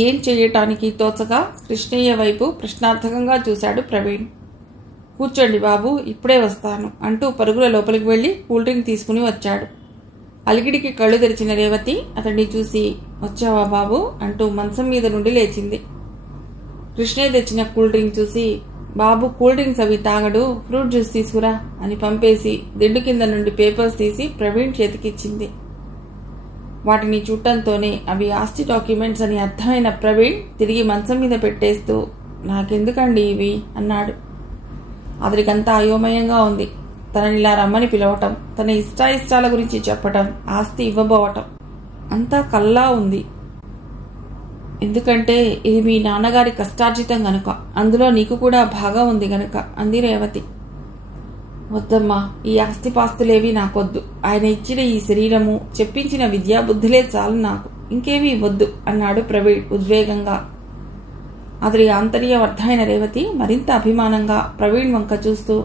ఏం చెయ్యటానికి తోచగా కృష్ణయ్య వైపు ప్రశ్నార్థకంగా చూశాడు ప్రవీణ్. కూర్చోండి బాబు, ఇప్పుడే వస్తాను అంటూ పరుగుల లోపలికి వెళ్లి కూల్ డ్రింక్ తీసుకుని వచ్చాడు. అలిగిడికి కళ్ళు తెరిచిన రేవతి అతన్ని చూసి, వచ్చావా బాబు అంటూ మంచం మీద నుండి లేచింది. కృష్ణయ్య తెచ్చిన కూల్ డ్రింక్ చూసి, బాబు కూల్ డ్రింక్స్ అవి తాగడు, ఫ్రూట్ జ్యూస్ తీసుకురా అని పంపేసి దిండు కింద నుండి పేపర్స్ తీసి ప్రవీణ్ చేతికిచ్చింది. వాటిని చూడటంతోనే అవి ఆస్తి డాక్యుమెంట్స్ అని అర్థమైన ప్రవీణ్ తిరిగి మంచం మీద పెట్టేస్తూ, నాకెందుకండి ఇవి అన్నాడు. అతడికంతా అయోమయంగా ఉంది. తననిలా రమ్మని పిలవటం, తన ఇష్టాయిష్టాల గురించి చెప్పటం, ఆస్తి ఇవ్వబోవటం అంతా కల్లా ఉంది. ఎందుకంటే ఇది మీ నాన్నగారి కష్టార్జితం గనుక, అందులో నీకు కూడా భాగం ఉంది గనుక అంది రేవతి. వద్దమ్మా, ఈ ఆస్తిపాస్తులేవి నాకొద్దు. ఆయన ఇచ్చిన ఈ శరీరము, చెప్పించిన విద్యాబుద్ధులే చాలు నాకు, ఇంకేమీ వద్దు అన్నాడు ప్రవీణ్ ఉద్వేగంగా. అతడి ఆంతర్యం అర్థమైన రేవతి మరింత అభిమానంగా ప్రవీణ్ వంక చూస్తూ,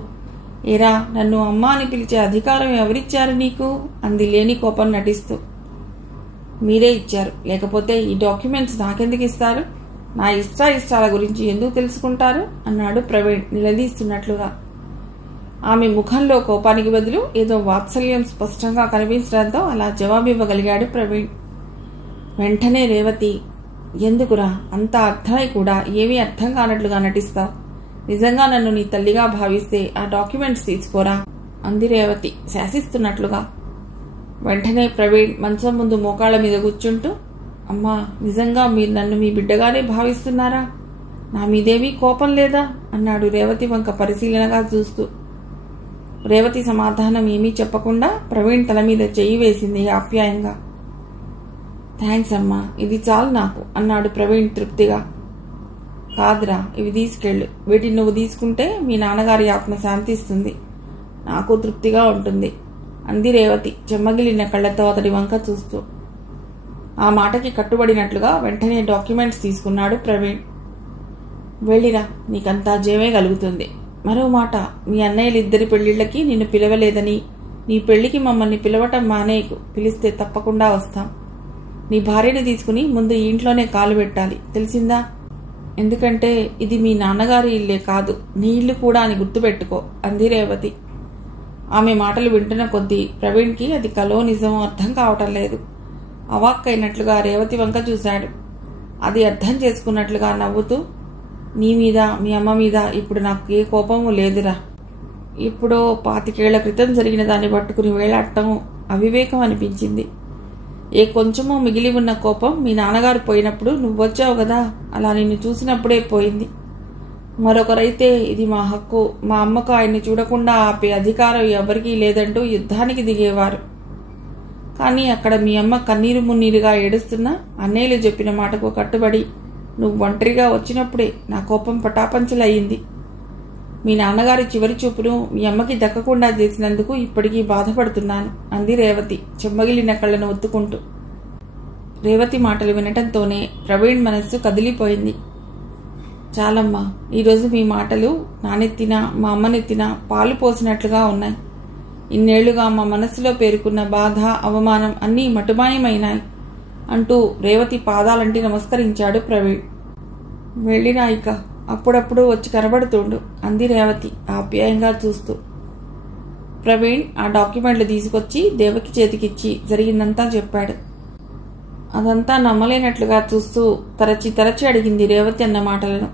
ఏరా, నన్ను అమ్మా అని పిలిచే అధికారం ఎవరిచ్చారు నీకు అంది లేని కోపం నటిస్తూ. మీరే ఇచ్చారు, లేకపోతే ఈ డాక్యుమెంట్స్ నాకెందుకు ఇస్తారు? నా ఇష్టాయిష్టాల గురించి ఎందుకు తెలుసుకుంటారు అన్నాడు ప్రవీణ్ నిలదీస్తున్నట్లుగా. ఆమె ముఖంలో కోపానికి బదులు ఏదో వాత్సల్యం స్పష్టంగా కనిపించడంతో అలా జవాబివ్వగలిగాడు ప్రవీణ్. వెంటనే రేవతి, ఎందుకురా అంత అర్థమై కూడా ఏమీ అర్థం కానట్లుగా నటిస్తావు? నిజంగా నన్ను నీ తల్లిగా భావిస్తే ఆ డాక్యుమెంట్స్ తీసుకోరా అంది రేవతి శాసిస్తున్నట్లుగా. వెంటనే ప్రవీణ్ మంచం ముందు మోకాళ్ళ మీద కూర్చుంటూ, అమ్మా, నిజంగా మీరు నన్ను మీ బిడ్డగానే భావిస్తున్నారా? నా మీదేమీ కోపం లేదా అన్నాడు రేవతి వంక పరిశీలనగా చూస్తూ. రేవతి సమాధానం ఏమీ చెప్పకుండా ప్రవీణ్ తల మీద చెయ్యి వేసింది ఆప్యాయంగా. థ్యాంక్స్ అమ్మా, ఇది చాలు నాకు అన్నాడు ప్రవీణ్ తృప్తిగా. కాదురా, ఇవి తీసుకెళ్ళు. వీటిని నువ్వు తీసుకుంటే మీ నాన్నగారి ఆత్మ శాంతిస్తుంది, నాకు తృప్తిగా ఉంటుంది అంది రేవతి చెమ్మగిలిన కళ్ళతో అతడి వంక చూస్తూ. ఆ మాటకి కట్టుబడినట్లుగా వెంటనే డాక్యుమెంట్స్ తీసుకున్నాడు ప్రవీణ్. వెళ్ళిరా, నీకంతా జయమే కలుగుతుంది. మరో మాట, మీ అన్నయ్యలిద్దరి పెళ్లిళ్లకి నిన్ను పిలవలేదని, నీ పెళ్లికి మమ్మల్ని పిలవటం మానేయకు. పిలిస్తే తప్పకుండా వస్తాం. నీ భార్యని తీసుకుని ముందు ఈ ఇంట్లోనే కాలు పెట్టాలి, తెలిసిందా? ఎందుకంటే ఇది మీ నాన్నగారి ఇల్లే కాదు, నీ ఇల్లు కూడా అని గుర్తుపెట్టుకో అంది రేవతి. ఆమె మాటలు వింటున్న కొద్దీ ప్రవీణ్కి అది కలో నిజమో అర్థం కావటం లేదు. అవాక్కైనట్లుగా రేవతి వంక చూశాడు. అది అర్థం చేసుకున్నట్లుగా నవ్వుతూ, నీ మీద మీ అమ్మ మీద ఇప్పుడు నాకు ఏ కోపము లేదురా. ఇప్పుడో 25 ఏళ్ల క్రితం జరిగిన దాన్ని పట్టుకుని వేలాడటం అవివేకం అనిపించింది. ఏ కొంచెమో మిగిలి ఉన్న కోపం మీ నాన్నగారు పోయినప్పుడు నువ్వొచ్చావు కదా, అలా నిన్ను చూసినప్పుడే పోయింది. మరొకరైతే ఇది మా హక్కు, మా అమ్మకు ఆయన్ని చూడకుండా ఆపే అధికారం ఎవరికీ లేదంటూ యుద్ధానికి దిగేవారు. కానీ అక్కడ మీ అమ్మ కన్నీరు మున్నీరుగా ఏడుస్తున్నా అన్నయ్యలు చెప్పిన మాటకు కట్టుబడి నువ్వు ఒంటరిగా వచ్చినప్పుడే నా కోపం పటాపంచలయ్యింది. మీ నాన్నగారి చివరి చూపును మీ అమ్మకి దక్కకుండా చేసినందుకు ఇప్పటికీ బాధపడుతున్నాను అంది రేవతి చెమ్మగిలిన కళ్ళను ఒత్తుకుంటూ. రేవతి మాటలు వినటంతోనే ప్రవీణ్ మనస్సు కదిలిపోయింది. చాలమ్మా, ఈరోజు మీ మాటలు నానెత్తిన మా అమ్మనెత్తిన పాలు పోసినట్లుగా ఉన్నాయి. ఇన్నేళ్లుగా మా మనస్సులో పేరుకున్న బాధ, అవమానం అన్నీ మటుమాయమైనాయి అంటూ రేవతి పాదాలంటి నమస్కరించాడు ప్రవీణ్. వెళ్ళినా ఇక అప్పుడప్పుడు వచ్చి కనబడుతుండు అంది రేవతి ఆప్యాయంగా చూస్తూ. ప్రవీణ్ ఆ డాక్యుమెంట్లు తీసుకొచ్చి దేవకి చేతికిచ్చి జరిగిందంతా చెప్పాడు. అదంతా నమ్మలేనట్లుగా చూస్తూ తరచి తరచి అడిగింది రేవతి అన్న మాటలను.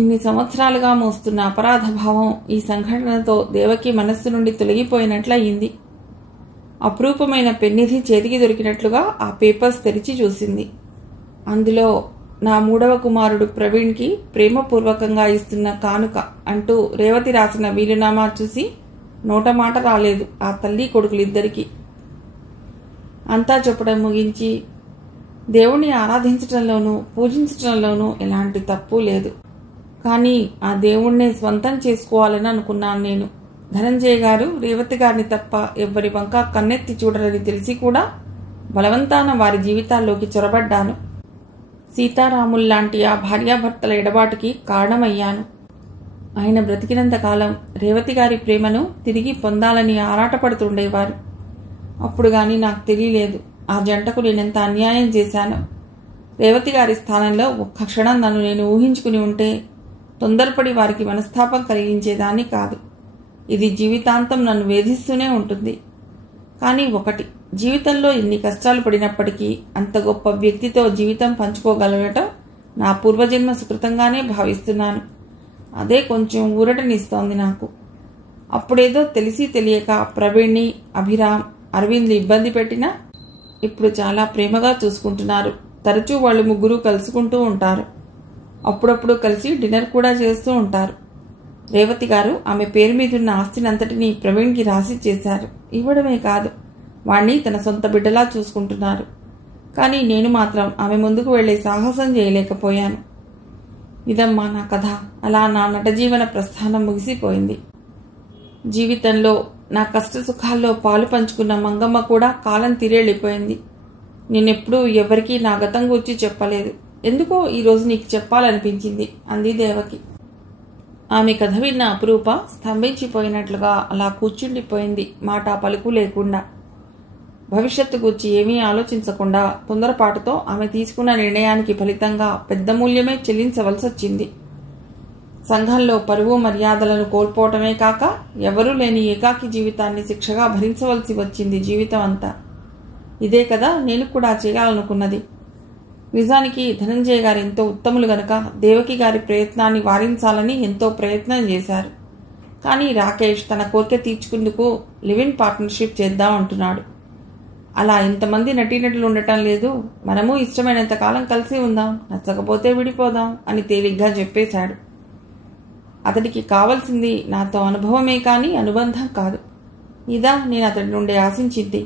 ఇన్ని సంవత్సరాలుగా మోస్తున్న అపరాధ భావం ఈ సంఘటనతో దేవకి మనస్సు నుండి తొలగిపోయినట్లయింది. అపురూపమైన పెన్నిధి చేతికి దొరికినట్లుగా ఆ పేపర్స్ తెరిచి చూసింది. అందులో నా 3వ కుమారుడు ప్రవీణ్కి ప్రేమపూర్వకంగా ఇస్తున్న కానుక అంటూ రేవతి రాసిన వీలునామా చూసి నోటమాట రాలేదు ఆ తల్లి కొడుకులిద్దరికీ. అంతా చెప్పడం ముగించి, దేవుణ్ణి ఆరాధించటంలోనూ పూజించటంలోనూ ఎలాంటి తప్పు లేదు, కానీ ఆ దేవుణ్ణే స్వంతం చేసుకోవాలని అనుకున్నాను నేను. ధనంజయ్ గారు రేవతి గారిని తప్ప ఎవ్వరి వంక కన్నెత్తి చూడరని తెలిసి కూడా బలవంతాన వారి జీవితాల్లోకి చొరబడ్డాను. సీతారాముల్లాంటి ఆ భార్యాభర్తల ఎడబాటుకి కారణమయ్యాను. ఆయన బ్రతికినంతకాలం రేవతి గారి ప్రేమను తిరిగి పొందాలని ఆరాటపడుతుండేవారు. అప్పుడు గాని నాకు తెలియలేదు ఆ జంటకు నేనెంత అన్యాయం చేశాను. రేవతి గారి స్థానంలో ఒక్క క్షణం నన్ను నేను ఊహించుకుని ఉంటే తొందరపడి వారికి మనస్తాపం కలిగించేదాన్ని కాదు. ఇది జీవితాంతం నన్ను వేధిస్తూనే ఉంటుంది. కానీ ఒకటి, జీవితంలో ఎన్ని కష్టాలు పడినప్పటికీ అంత గొప్ప వ్యక్తితో జీవితం పంచుకోగలగటం నా పూర్వజన్మ సుకృతంగానే భావిస్తున్నాను. అదే కొంచెం ఊరటనిస్తోంది నాకు. అప్పుడేదో తెలిసి తెలియక ప్రవీణ్ని, అభిరామ్, అరవింద్ని ఇబ్బంది పెట్టినా ఇప్పుడు చాలా ప్రేమగా చూసుకుంటున్నారు. తరచూ వాళ్ళు ముగ్గురు కలుసుకుంటూ ఉంటారు. అప్పుడప్పుడు కలిసి డిన్నర్ కూడా చేస్తూ ఉంటారు. రేవతి గారు ఆమె పేరు మీదున్న ఆస్తినంతటినీ ప్రవీణ్కి రాసి చేశారు. ఇవ్వడమే కాదు, వాణ్ణి తన సొంత బిడ్డలా చూసుకుంటున్నారు. కానీ నేను మాత్రం ఆమె ముందుకు వెళ్లే సాహసం చేయలేకపోయాను. ఇదమ్మా నా కథ. అలా నా నటజీవన ప్రస్థానం ముగిసిపోయింది. జీవితంలో నా కష్ట సుఖాల్లో పాలు పంచుకున్న మంగమ్మ కూడా కాలం తిరేళ్ళిపోయింది. నేనెప్పుడూ ఎవరికీ నా గతం గురించి చెప్పలేదు. ఎందుకో ఈరోజు నీకు చెప్పాలనిపించింది అంది దేవకి. ఆమె కథ విన్న అపురూప స్తంభించిపోయినట్లుగా అలా కూర్చుండిపోయింది, మాట పలుకు లేకుండా. భవిష్యత్తు గురించి ఏమీ ఆలోచించకుండా తొందరపాటుతో ఆమె తీసుకున్న నిర్ణయానికి ఫలితంగా పెద్ద మూల్యమే చెల్లించవలసి వచ్చింది. సంఘంలో పరువు మర్యాదలను కోల్పోవటమే కాక ఎవరూ లేని ఏకాకి జీవితాన్ని శిక్షగా భరించవలసి వచ్చింది జీవితం అంతా. ఇదే కదా నేను కూడా చేయాలనుకున్నది. నిజానికి ధనంజయ గారు ఎంతో ఉత్తములు గనక దేవకి గారి ప్రయత్నాన్ని వారించాలని ఎంతో ప్రయత్నం చేశారు. కానీ రాకేష్ తన కోరిక తీర్చుకుందుకు లివ్ ఇన్ పార్ట్నర్షిప్ చేద్దాం అంటున్నాడు. అలా ఇంతమంది నటీనటులు ఉండటం లేదు, మనము ఇష్టమైనంత కాలం కలిసి ఉందాం, నచ్చకపోతే విడిపోదాం అని తేలిగ్గా చెప్పేశాడు. అతడికి కావలసింది నాతో అనుభవమే కానీ అనుబంధం కాదు. ఇదా నేను అతడి నుండి ఆశించింది.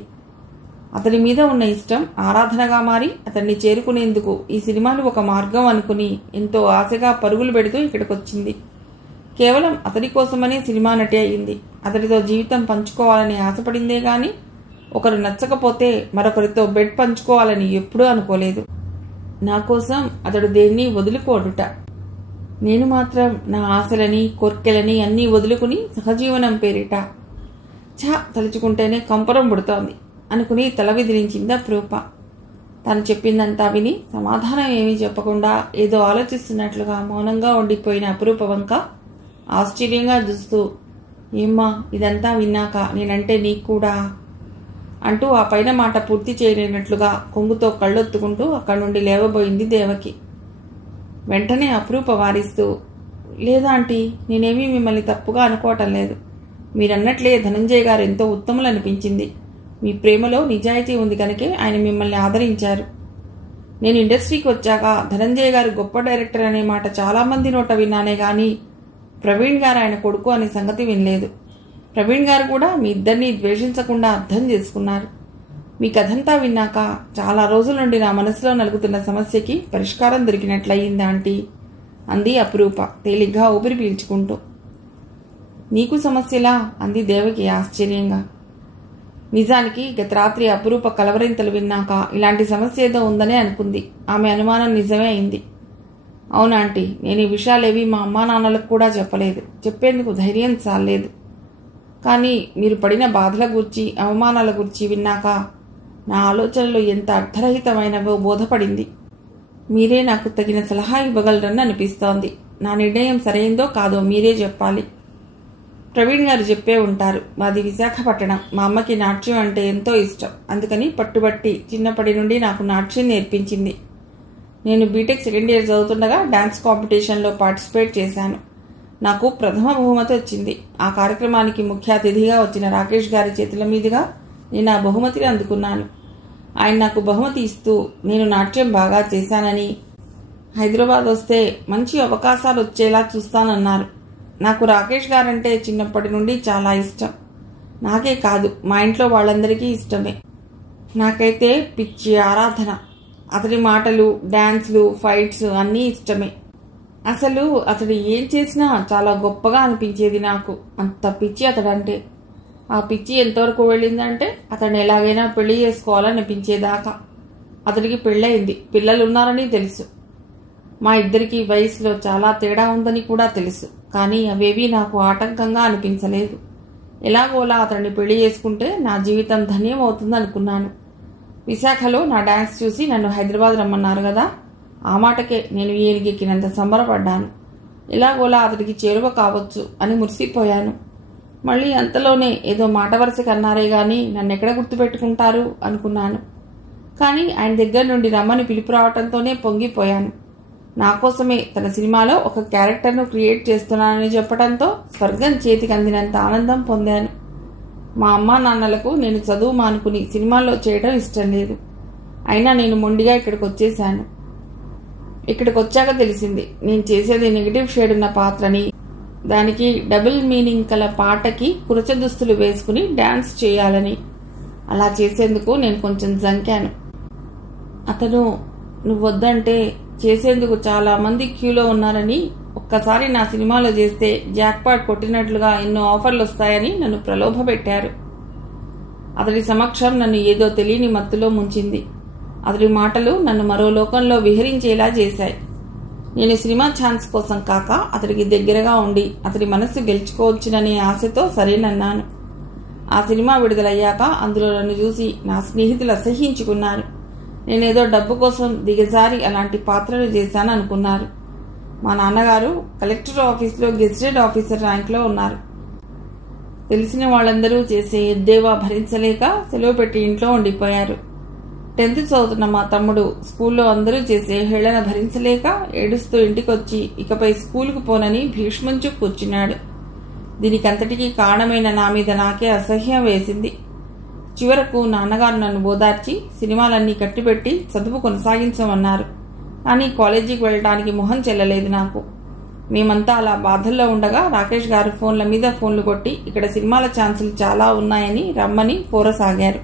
అతడి మీద ఉన్న ఇష్టం ఆరాధనగా మారి అతన్ని చేరుకునేందుకు ఈ సినిమాలు ఒక మార్గం అనుకుని ఎంతో ఆశగా పరుగులు పెడుతూ ఇక్కడికొచ్చింది. కేవలం అతడి కోసమనే సినిమా నటి అయింది. అతడితో జీవితం పంచుకోవాలని ఆశపడిందే గాని ఒకరు నచ్చకపోతే మరొకరితో బెడ్ పంచుకోవాలని ఎప్పుడూ అనుకోలేదు. నా కోసం అతడు దేన్ని వదులుకోడుట. నేను మాత్రం నా ఆశలని కోర్కెలని అన్నీ వదులుకుని సహజీవనం పేరిట తలుచుకుంటేనే కంపరం పుడుతోంది అనుకుని తల విదిలించింది అప్రూప. తను చెప్పిందంతా విని సమాధానం ఏమీ చెప్పకుండా ఏదో ఆలోచిస్తున్నట్లుగా మౌనంగా ఉండిపోయిన అపురూప వంక ఆశ్చర్యంగా చూస్తూ, ఏమ్మా ఇదంతా విన్నాక నేనంటే నీకు కూడా అంటూ ఆ పైన మాట పూర్తి చేయలేనట్లుగా కొంగుతో కళ్ళొత్తుకుంటూ అక్కడి నుండి లేవబోయింది దేవకి. వెంటనే అపురూప వారిస్తూ, లేదా ఆంటీ, నేనేమీ మిమ్మల్ని తప్పుగా అనుకోవటం లేదు. మీరన్నట్లే ధనంజయ గారు ఎంతో ఉత్తములు అనిపించింది. మీ ప్రేమలో నిజాయితీ ఉంది కనుకే ఆయన మిమ్మల్ని ఆదరించారు. నేను ఇండస్ట్రీకి వచ్చాక ధనంజయ గారు గొప్ప డైరెక్టర్ అనే మాట చాలామంది నోట విన్నానే గాని ప్రవీణ్ గారు ఆయన కొడుకు అనే సంగతి వినలేదు. ప్రవీణ్ గారు కూడా మీ ఇద్దరిని ద్వేషించకుండా అర్థం చేసుకున్నారు. మీ కథంతా విన్నాక చాలా రోజుల నుండి నా మనసులో నలుగుతున్న సమస్యకి పరిష్కారం దొరికినట్లయింది ఆంటీ అంది అపురూప తేలిగ్గా ఊపిరి పీల్చుకుంటూ. నీకు సమస్యలా అంది దేవకి ఆశ్చర్యంగా. నిజానికి గత రాత్రి అపురూప కలవరింతలు విన్నాక ఇలాంటి సమస్య ఏదో ఉందనే అనుకుంది. ఆమె అనుమానం నిజమే అయింది. అవునాంటీ, నేను ఈ విషయాలేవి మా అమ్మా నాన్నలకు కూడా చెప్పలేదు. చెప్పేందుకు ధైర్యం చాలేదు. కానీ మీరు పడిన బాధల గురించి అవమానాల గురించి విన్నాక నా ఆలోచనలు ఎంత అర్థరహితమైనవో బోధపడింది. మీరే నాకు తగిన సలహా ఇవ్వగలరని అనిపిస్తోంది. నా నిర్ణయం సరైందో కాదో మీరే చెప్పాలి. ప్రవీణ్ గారు చెప్పే ఉంటారు. మాది విశాఖపట్నం. మా అమ్మకి నాట్యం అంటే ఎంతో ఇష్టం. అందుకని పట్టుబట్టి చిన్నప్పటి నుండి నాకు నాట్యం నేర్పించింది. నేను బీటెక్ సెకండ్ ఇయర్ చదువుతుండగా డాన్స్ కాంపిటీషన్లో పార్టిసిపేట్ చేశాను. నాకు ప్రథమ బహుమతి వచ్చింది. ఆ కార్యక్రమానికి ముఖ్య అతిథిగా వచ్చిన రాకేష్ గారి చేతుల మీదుగా నేను ఆ బహుమతిని అందుకున్నాను. ఆయన నాకు బహుమతి ఇస్తూ నేను నాట్యం బాగా చేశానని, హైదరాబాద్ వస్తే మంచి అవకాశాలు వచ్చేలా చూస్తానన్నారు. నాకు రాకేష్ గారంటే చిన్నప్పటి నుండి చాలా ఇష్టం. నాకే కాదు, మా ఇంట్లో వాళ్ళందరికీ ఇష్టమే. నాకైతే పిచ్చి ఆరాధన. అతడి మాటలు, డాన్స్లు, ఫైట్స్ అన్నీ ఇష్టమే. అసలు అతడు ఏం చేసినా చాలా గొప్పగా అనిపించేది నాకు. అంత పిచ్చి అతడంటే. ఆ పిచ్చి ఎంతవరకు వెళ్ళిందంటే అతన్ని ఎలాగైనా పెళ్లి చేసుకోవాలనిపించేదాకా. అతడికి పెళ్ళయింది, పిల్లలున్నారని తెలుసు. మా ఇద్దరికి వయసులో చాలా తేడా ఉందని కూడా తెలుసు. కానీ అవేవీ నాకు ఆటంకంగా అనిపించలేదు. ఎలాగోలా అతన్ని పెళ్లి చేసుకుంటే నా జీవితం ధన్యం అవుతుందనుకున్నాను. విశాఖలో నా డాన్స్ చూసి నన్ను హైదరాబాద్ రమ్మన్నారు కదా, ఆ మాటకే నేను ఏలిగెక్కినంత సంబరపడ్డాను. ఎలాగోలా అతడికి చేరువ కావచ్చు అని మురిసిపోయాను. మళ్ళీ అంతలోనే ఏదో మాట వరుసకి అన్నారే గాని నన్నెక్కడ గుర్తుపెట్టుకుంటారు అనుకున్నాను. కానీ ఆయన దగ్గర నుండి రమ్మని పిలుపు రావటంతోనే పొంగిపోయాను. నా కోసమే తన సినిమాలో ఒక క్యారెక్టర్ను క్రియేట్ చేస్తున్నానని చెప్పడంతో స్వర్గం చేతికి అందినంత ఆనందం పొందాను. మా అమ్మా నాన్నలకు నేను చదువు మానుకుని సినిమాల్లో చేయడం ఇష్టం లేదు. అయినా నేను మొండిగా ఇక్కడికి వచ్చేశాను. ఇక్కడికి వచ్చాక తెలిసింది నేను చేసేది నెగిటివ్ షేడ్ ఉన్న పాత్రని. దానికి డబుల్ మీనింగ్ కల పాటకి కురచ దుస్తులు వేసుకుని డాన్స్ చేయాలని. అలా చేసేందుకు నేను కొంచెం జంకాను. అతను నువ్వు వద్దంటే చేసేందుకు చాలా మంది క్యూలో ఉన్నారని, ఒక్కసారి నా సినిమాలో చేస్తే జాక్పాట్ కొట్టినట్లుగా ఎన్నో ఆఫర్లు వస్తాయని నన్ను ప్రలోభపెట్టారు. అతడి సమక్షం నన్ను ఏదో తెలియని మత్తులో ముంచింది. అతడి మాటలు నన్ను మరో లోకంలో విహరించేలా చేశాయి. నేను సినిమా ఛాన్స్ కోసం కాక అతడికి దగ్గరగా ఉండి అతడి మనస్సు గెలుచుకోవచ్చుననే ఆశతో సరేనన్నాను. ఆ సినిమా విడుదలయ్యాక అందులో నన్ను చూసి నా స్నేహితులు అసహ్యించుకున్నారు. నేనేదో డబ్బు కోసం దిగజారి అలాంటి పాత్రలు చేశాను అనుకున్నారు. మా నాన్నగారు కలెక్టర్ ఆఫీస్లో గెజిటెడ్ ఆఫీసర్ ర్యాంక్లో ఉన్నారు. తెలిసిన వాళ్ళందరూ చేసే ఎద్దేవా భరించలేక సెలవు పెట్టి ఇంట్లో ఉండిపోయారు. 10th చదువుతున్న మా తమ్ముడు స్కూల్లో అందరూ చేసే హేళన భరించలేక ఏడుస్తూ ఇంటికొచ్చి ఇకపై స్కూలుకు పోనని భీష్మంచు కూర్చున్నాడు. దీనికంతటికీ కారణమైన నా మీద నాకే అసహ్యం వేసింది. చివరకు నాన్నగారు నన్ను బోదార్చి సినిమాలన్నీ కట్టిపెట్టి చదువు కొనసాగించమన్నారు. కానీ కాలేజీకి వెళ్ళడానికి మొహం చెల్లలేదు నాకు. మేమంతా అలా బాధల్లో ఉండగా రాకేష్ గారు ఫోన్ల మీద ఫోన్లు కొట్టి ఇక్కడ సినిమాల ఛాన్సులు చాలా ఉన్నాయని రమ్మని కోరసాగారు.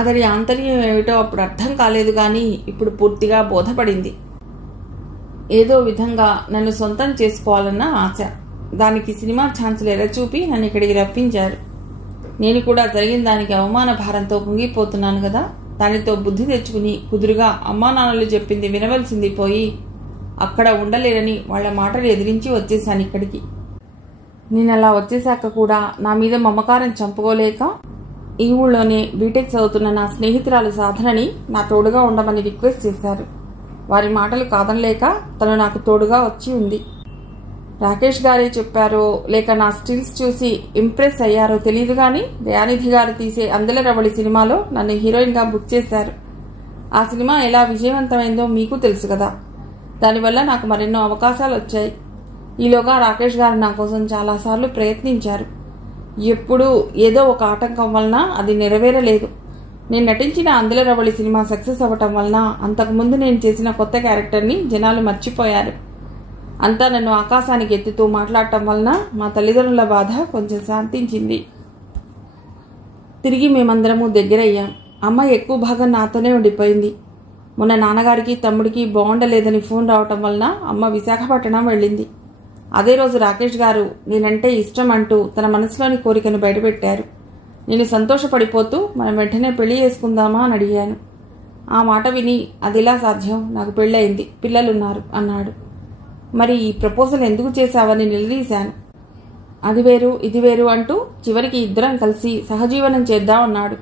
అతడి ఆంతర్యం ఏమిటో అప్పుడు అర్థం కాలేదు, కానీ ఇప్పుడు పూర్తిగా బోధపడింది. ఏదో విధంగా నన్ను సొంతం చేసుకోవాలన్న ఆశ. దానికి సినిమా ఛాన్సులు ఎరచూపి నన్ను ఇక్కడికి రప్పించారు. నేను కూడా జరిగిన దానికి అవమాన భారంతో పొంగిపోతున్నాను కదా. దానితో బుద్ధి తెచ్చుకుని కుదురుగా అమ్మా నాన్నలు చెప్పింది వినవలసింది పోయి అక్కడ ఉండలేరని వాళ్ల మాటలు ఎదిరించి వచ్చేశాను ఇక్కడికి. నేను అలా వచ్చేశాక కూడా నా మీద మమకారం చంపుకోలేక ఈ ఊళ్ళోనే బీటెక్ చదువుతున్న నా స్నేహితురాలు సాధనని నా తోడుగా ఉండమని రిక్వెస్ట్ చేశారు. వారి మాటలు కాదనలేక తను నాకు తోడుగా వచ్చి ఉంది. రాకేష్ గారే చెప్పారో లేక నా స్టిల్స్ చూసి ఇంప్రెస్ అయ్యారో తెలియదు, కానీ దయానిధి గారు తీసే అందెల రవళి సినిమాలో నన్ను హీరోయిన్గా బుక్ చేశారు. ఆ సినిమా ఎలా విజయవంతమైందో మీకు తెలుసు కదా. దానివల్ల నాకు మరెన్నో అవకాశాలు వచ్చాయి. ఈలోగా రాకేష్ గారు నా కోసం చాలాసార్లు ప్రయత్నించారు. ఎప్పుడూ ఏదో ఒక ఆటంకం వలన అది నెరవేరలేదు. నేను నటించిన అందెల రవళి సినిమా సక్సెస్ అవ్వటం వలన అంతకుముందు నేను చేసిన కొత్త క్యారెక్టర్ని జనాలు మర్చిపోయారు. అంతా నన్ను ఆకాశానికి ఎత్తుతూ మాట్లాడటం వలన మా తల్లిదండ్రుల బాధ కొంచెం శాంతించింది. తిరిగి మేమందరము దగ్గరయ్యాం. అమ్మ ఎక్కువ భాగం నాతోనే ఉండిపోయింది. మొన్న నాన్నగారికి తమ్ముడికి బాగుండలేదని ఫోన్ రావటం వలన అమ్మ విశాఖపట్నం వెళ్ళింది. అదే రోజు రాకేష్ గారు నేనంటే ఇష్టం అంటూ తన మనసులోని కోరికను బయటపెట్టారు. నేను సంతోషపడిపోతూ మనం వెంటనే పెళ్లి చేసుకుందామా అని అడిగాను. ఆ మాట విని అదిలా సాధ్యం, నాకు పెళ్ళయింది, పిల్లలున్నారు అన్నాడు. మరి ఈ ప్రపోజల్ ఎందుకు చేశావని నిలదీశాను. అది వేరు ఇది వేరు అంటూ చివరికి ఇద్దరం కలిసి సహజీవనం చేద్దామన్నాడు.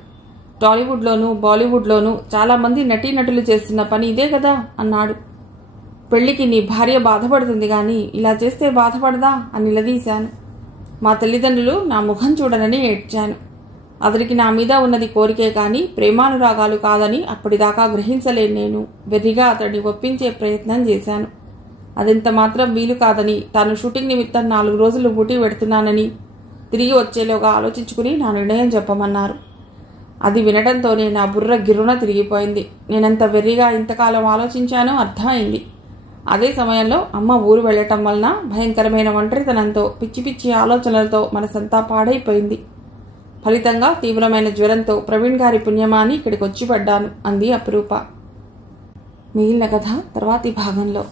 టాలీవుడ్లోనూ బాలీవుడ్లోనూ చాలామంది నటీనటులు చేస్తున్న పని ఇదే కదా అన్నాడు. పెళ్లికి నీ భార్య బాధపడుతుంది, కానీ ఇలా చేస్తే బాధపడదా అని నిలదీశాను. మా తల్లిదండ్రులు నా ముఖం చూడనని ఏడ్చాను. అతడికి నా మీద ఉన్నది కోరికే కానీ ప్రేమానురాగాలు కాదని అప్పటిదాకా గ్రహించలేను. నేను వెర్రిగా అతడిని ఒప్పించే ప్రయత్నం చేశాను. అదెంత మాత్రం వీలు కాదని, తాను షూటింగ్ నిమిత్తం 4 రోజులు ఊటీ పెడుతున్నానని తిరిగి వచ్చేలోగా ఆలోచించుకుని నా నిర్ణయం చెప్పమన్నారు. అది వినడంతోనే నా బుర్ర గిర్రున తిరిగిపోయింది. నేనంత వెర్రిగా ఇంతకాలం ఆలోచించానో అర్థమైంది. అదే సమయంలో అమ్మ ఊరు వెళ్లటం వలన భయంకరమైన ఒంటరితనంతో పిచ్చి పిచ్చి ఆలోచనలతో మనసంతా పాడైపోయింది. ఫలితంగా తీవ్రమైన జ్వరంతో ప్రవీణ్ గారి పుణ్యమాని ఇక్కడికి వచ్చి పడ్డాను అంది అపురూప. మిగిలిన కథ తర్వాతి భాగంలో.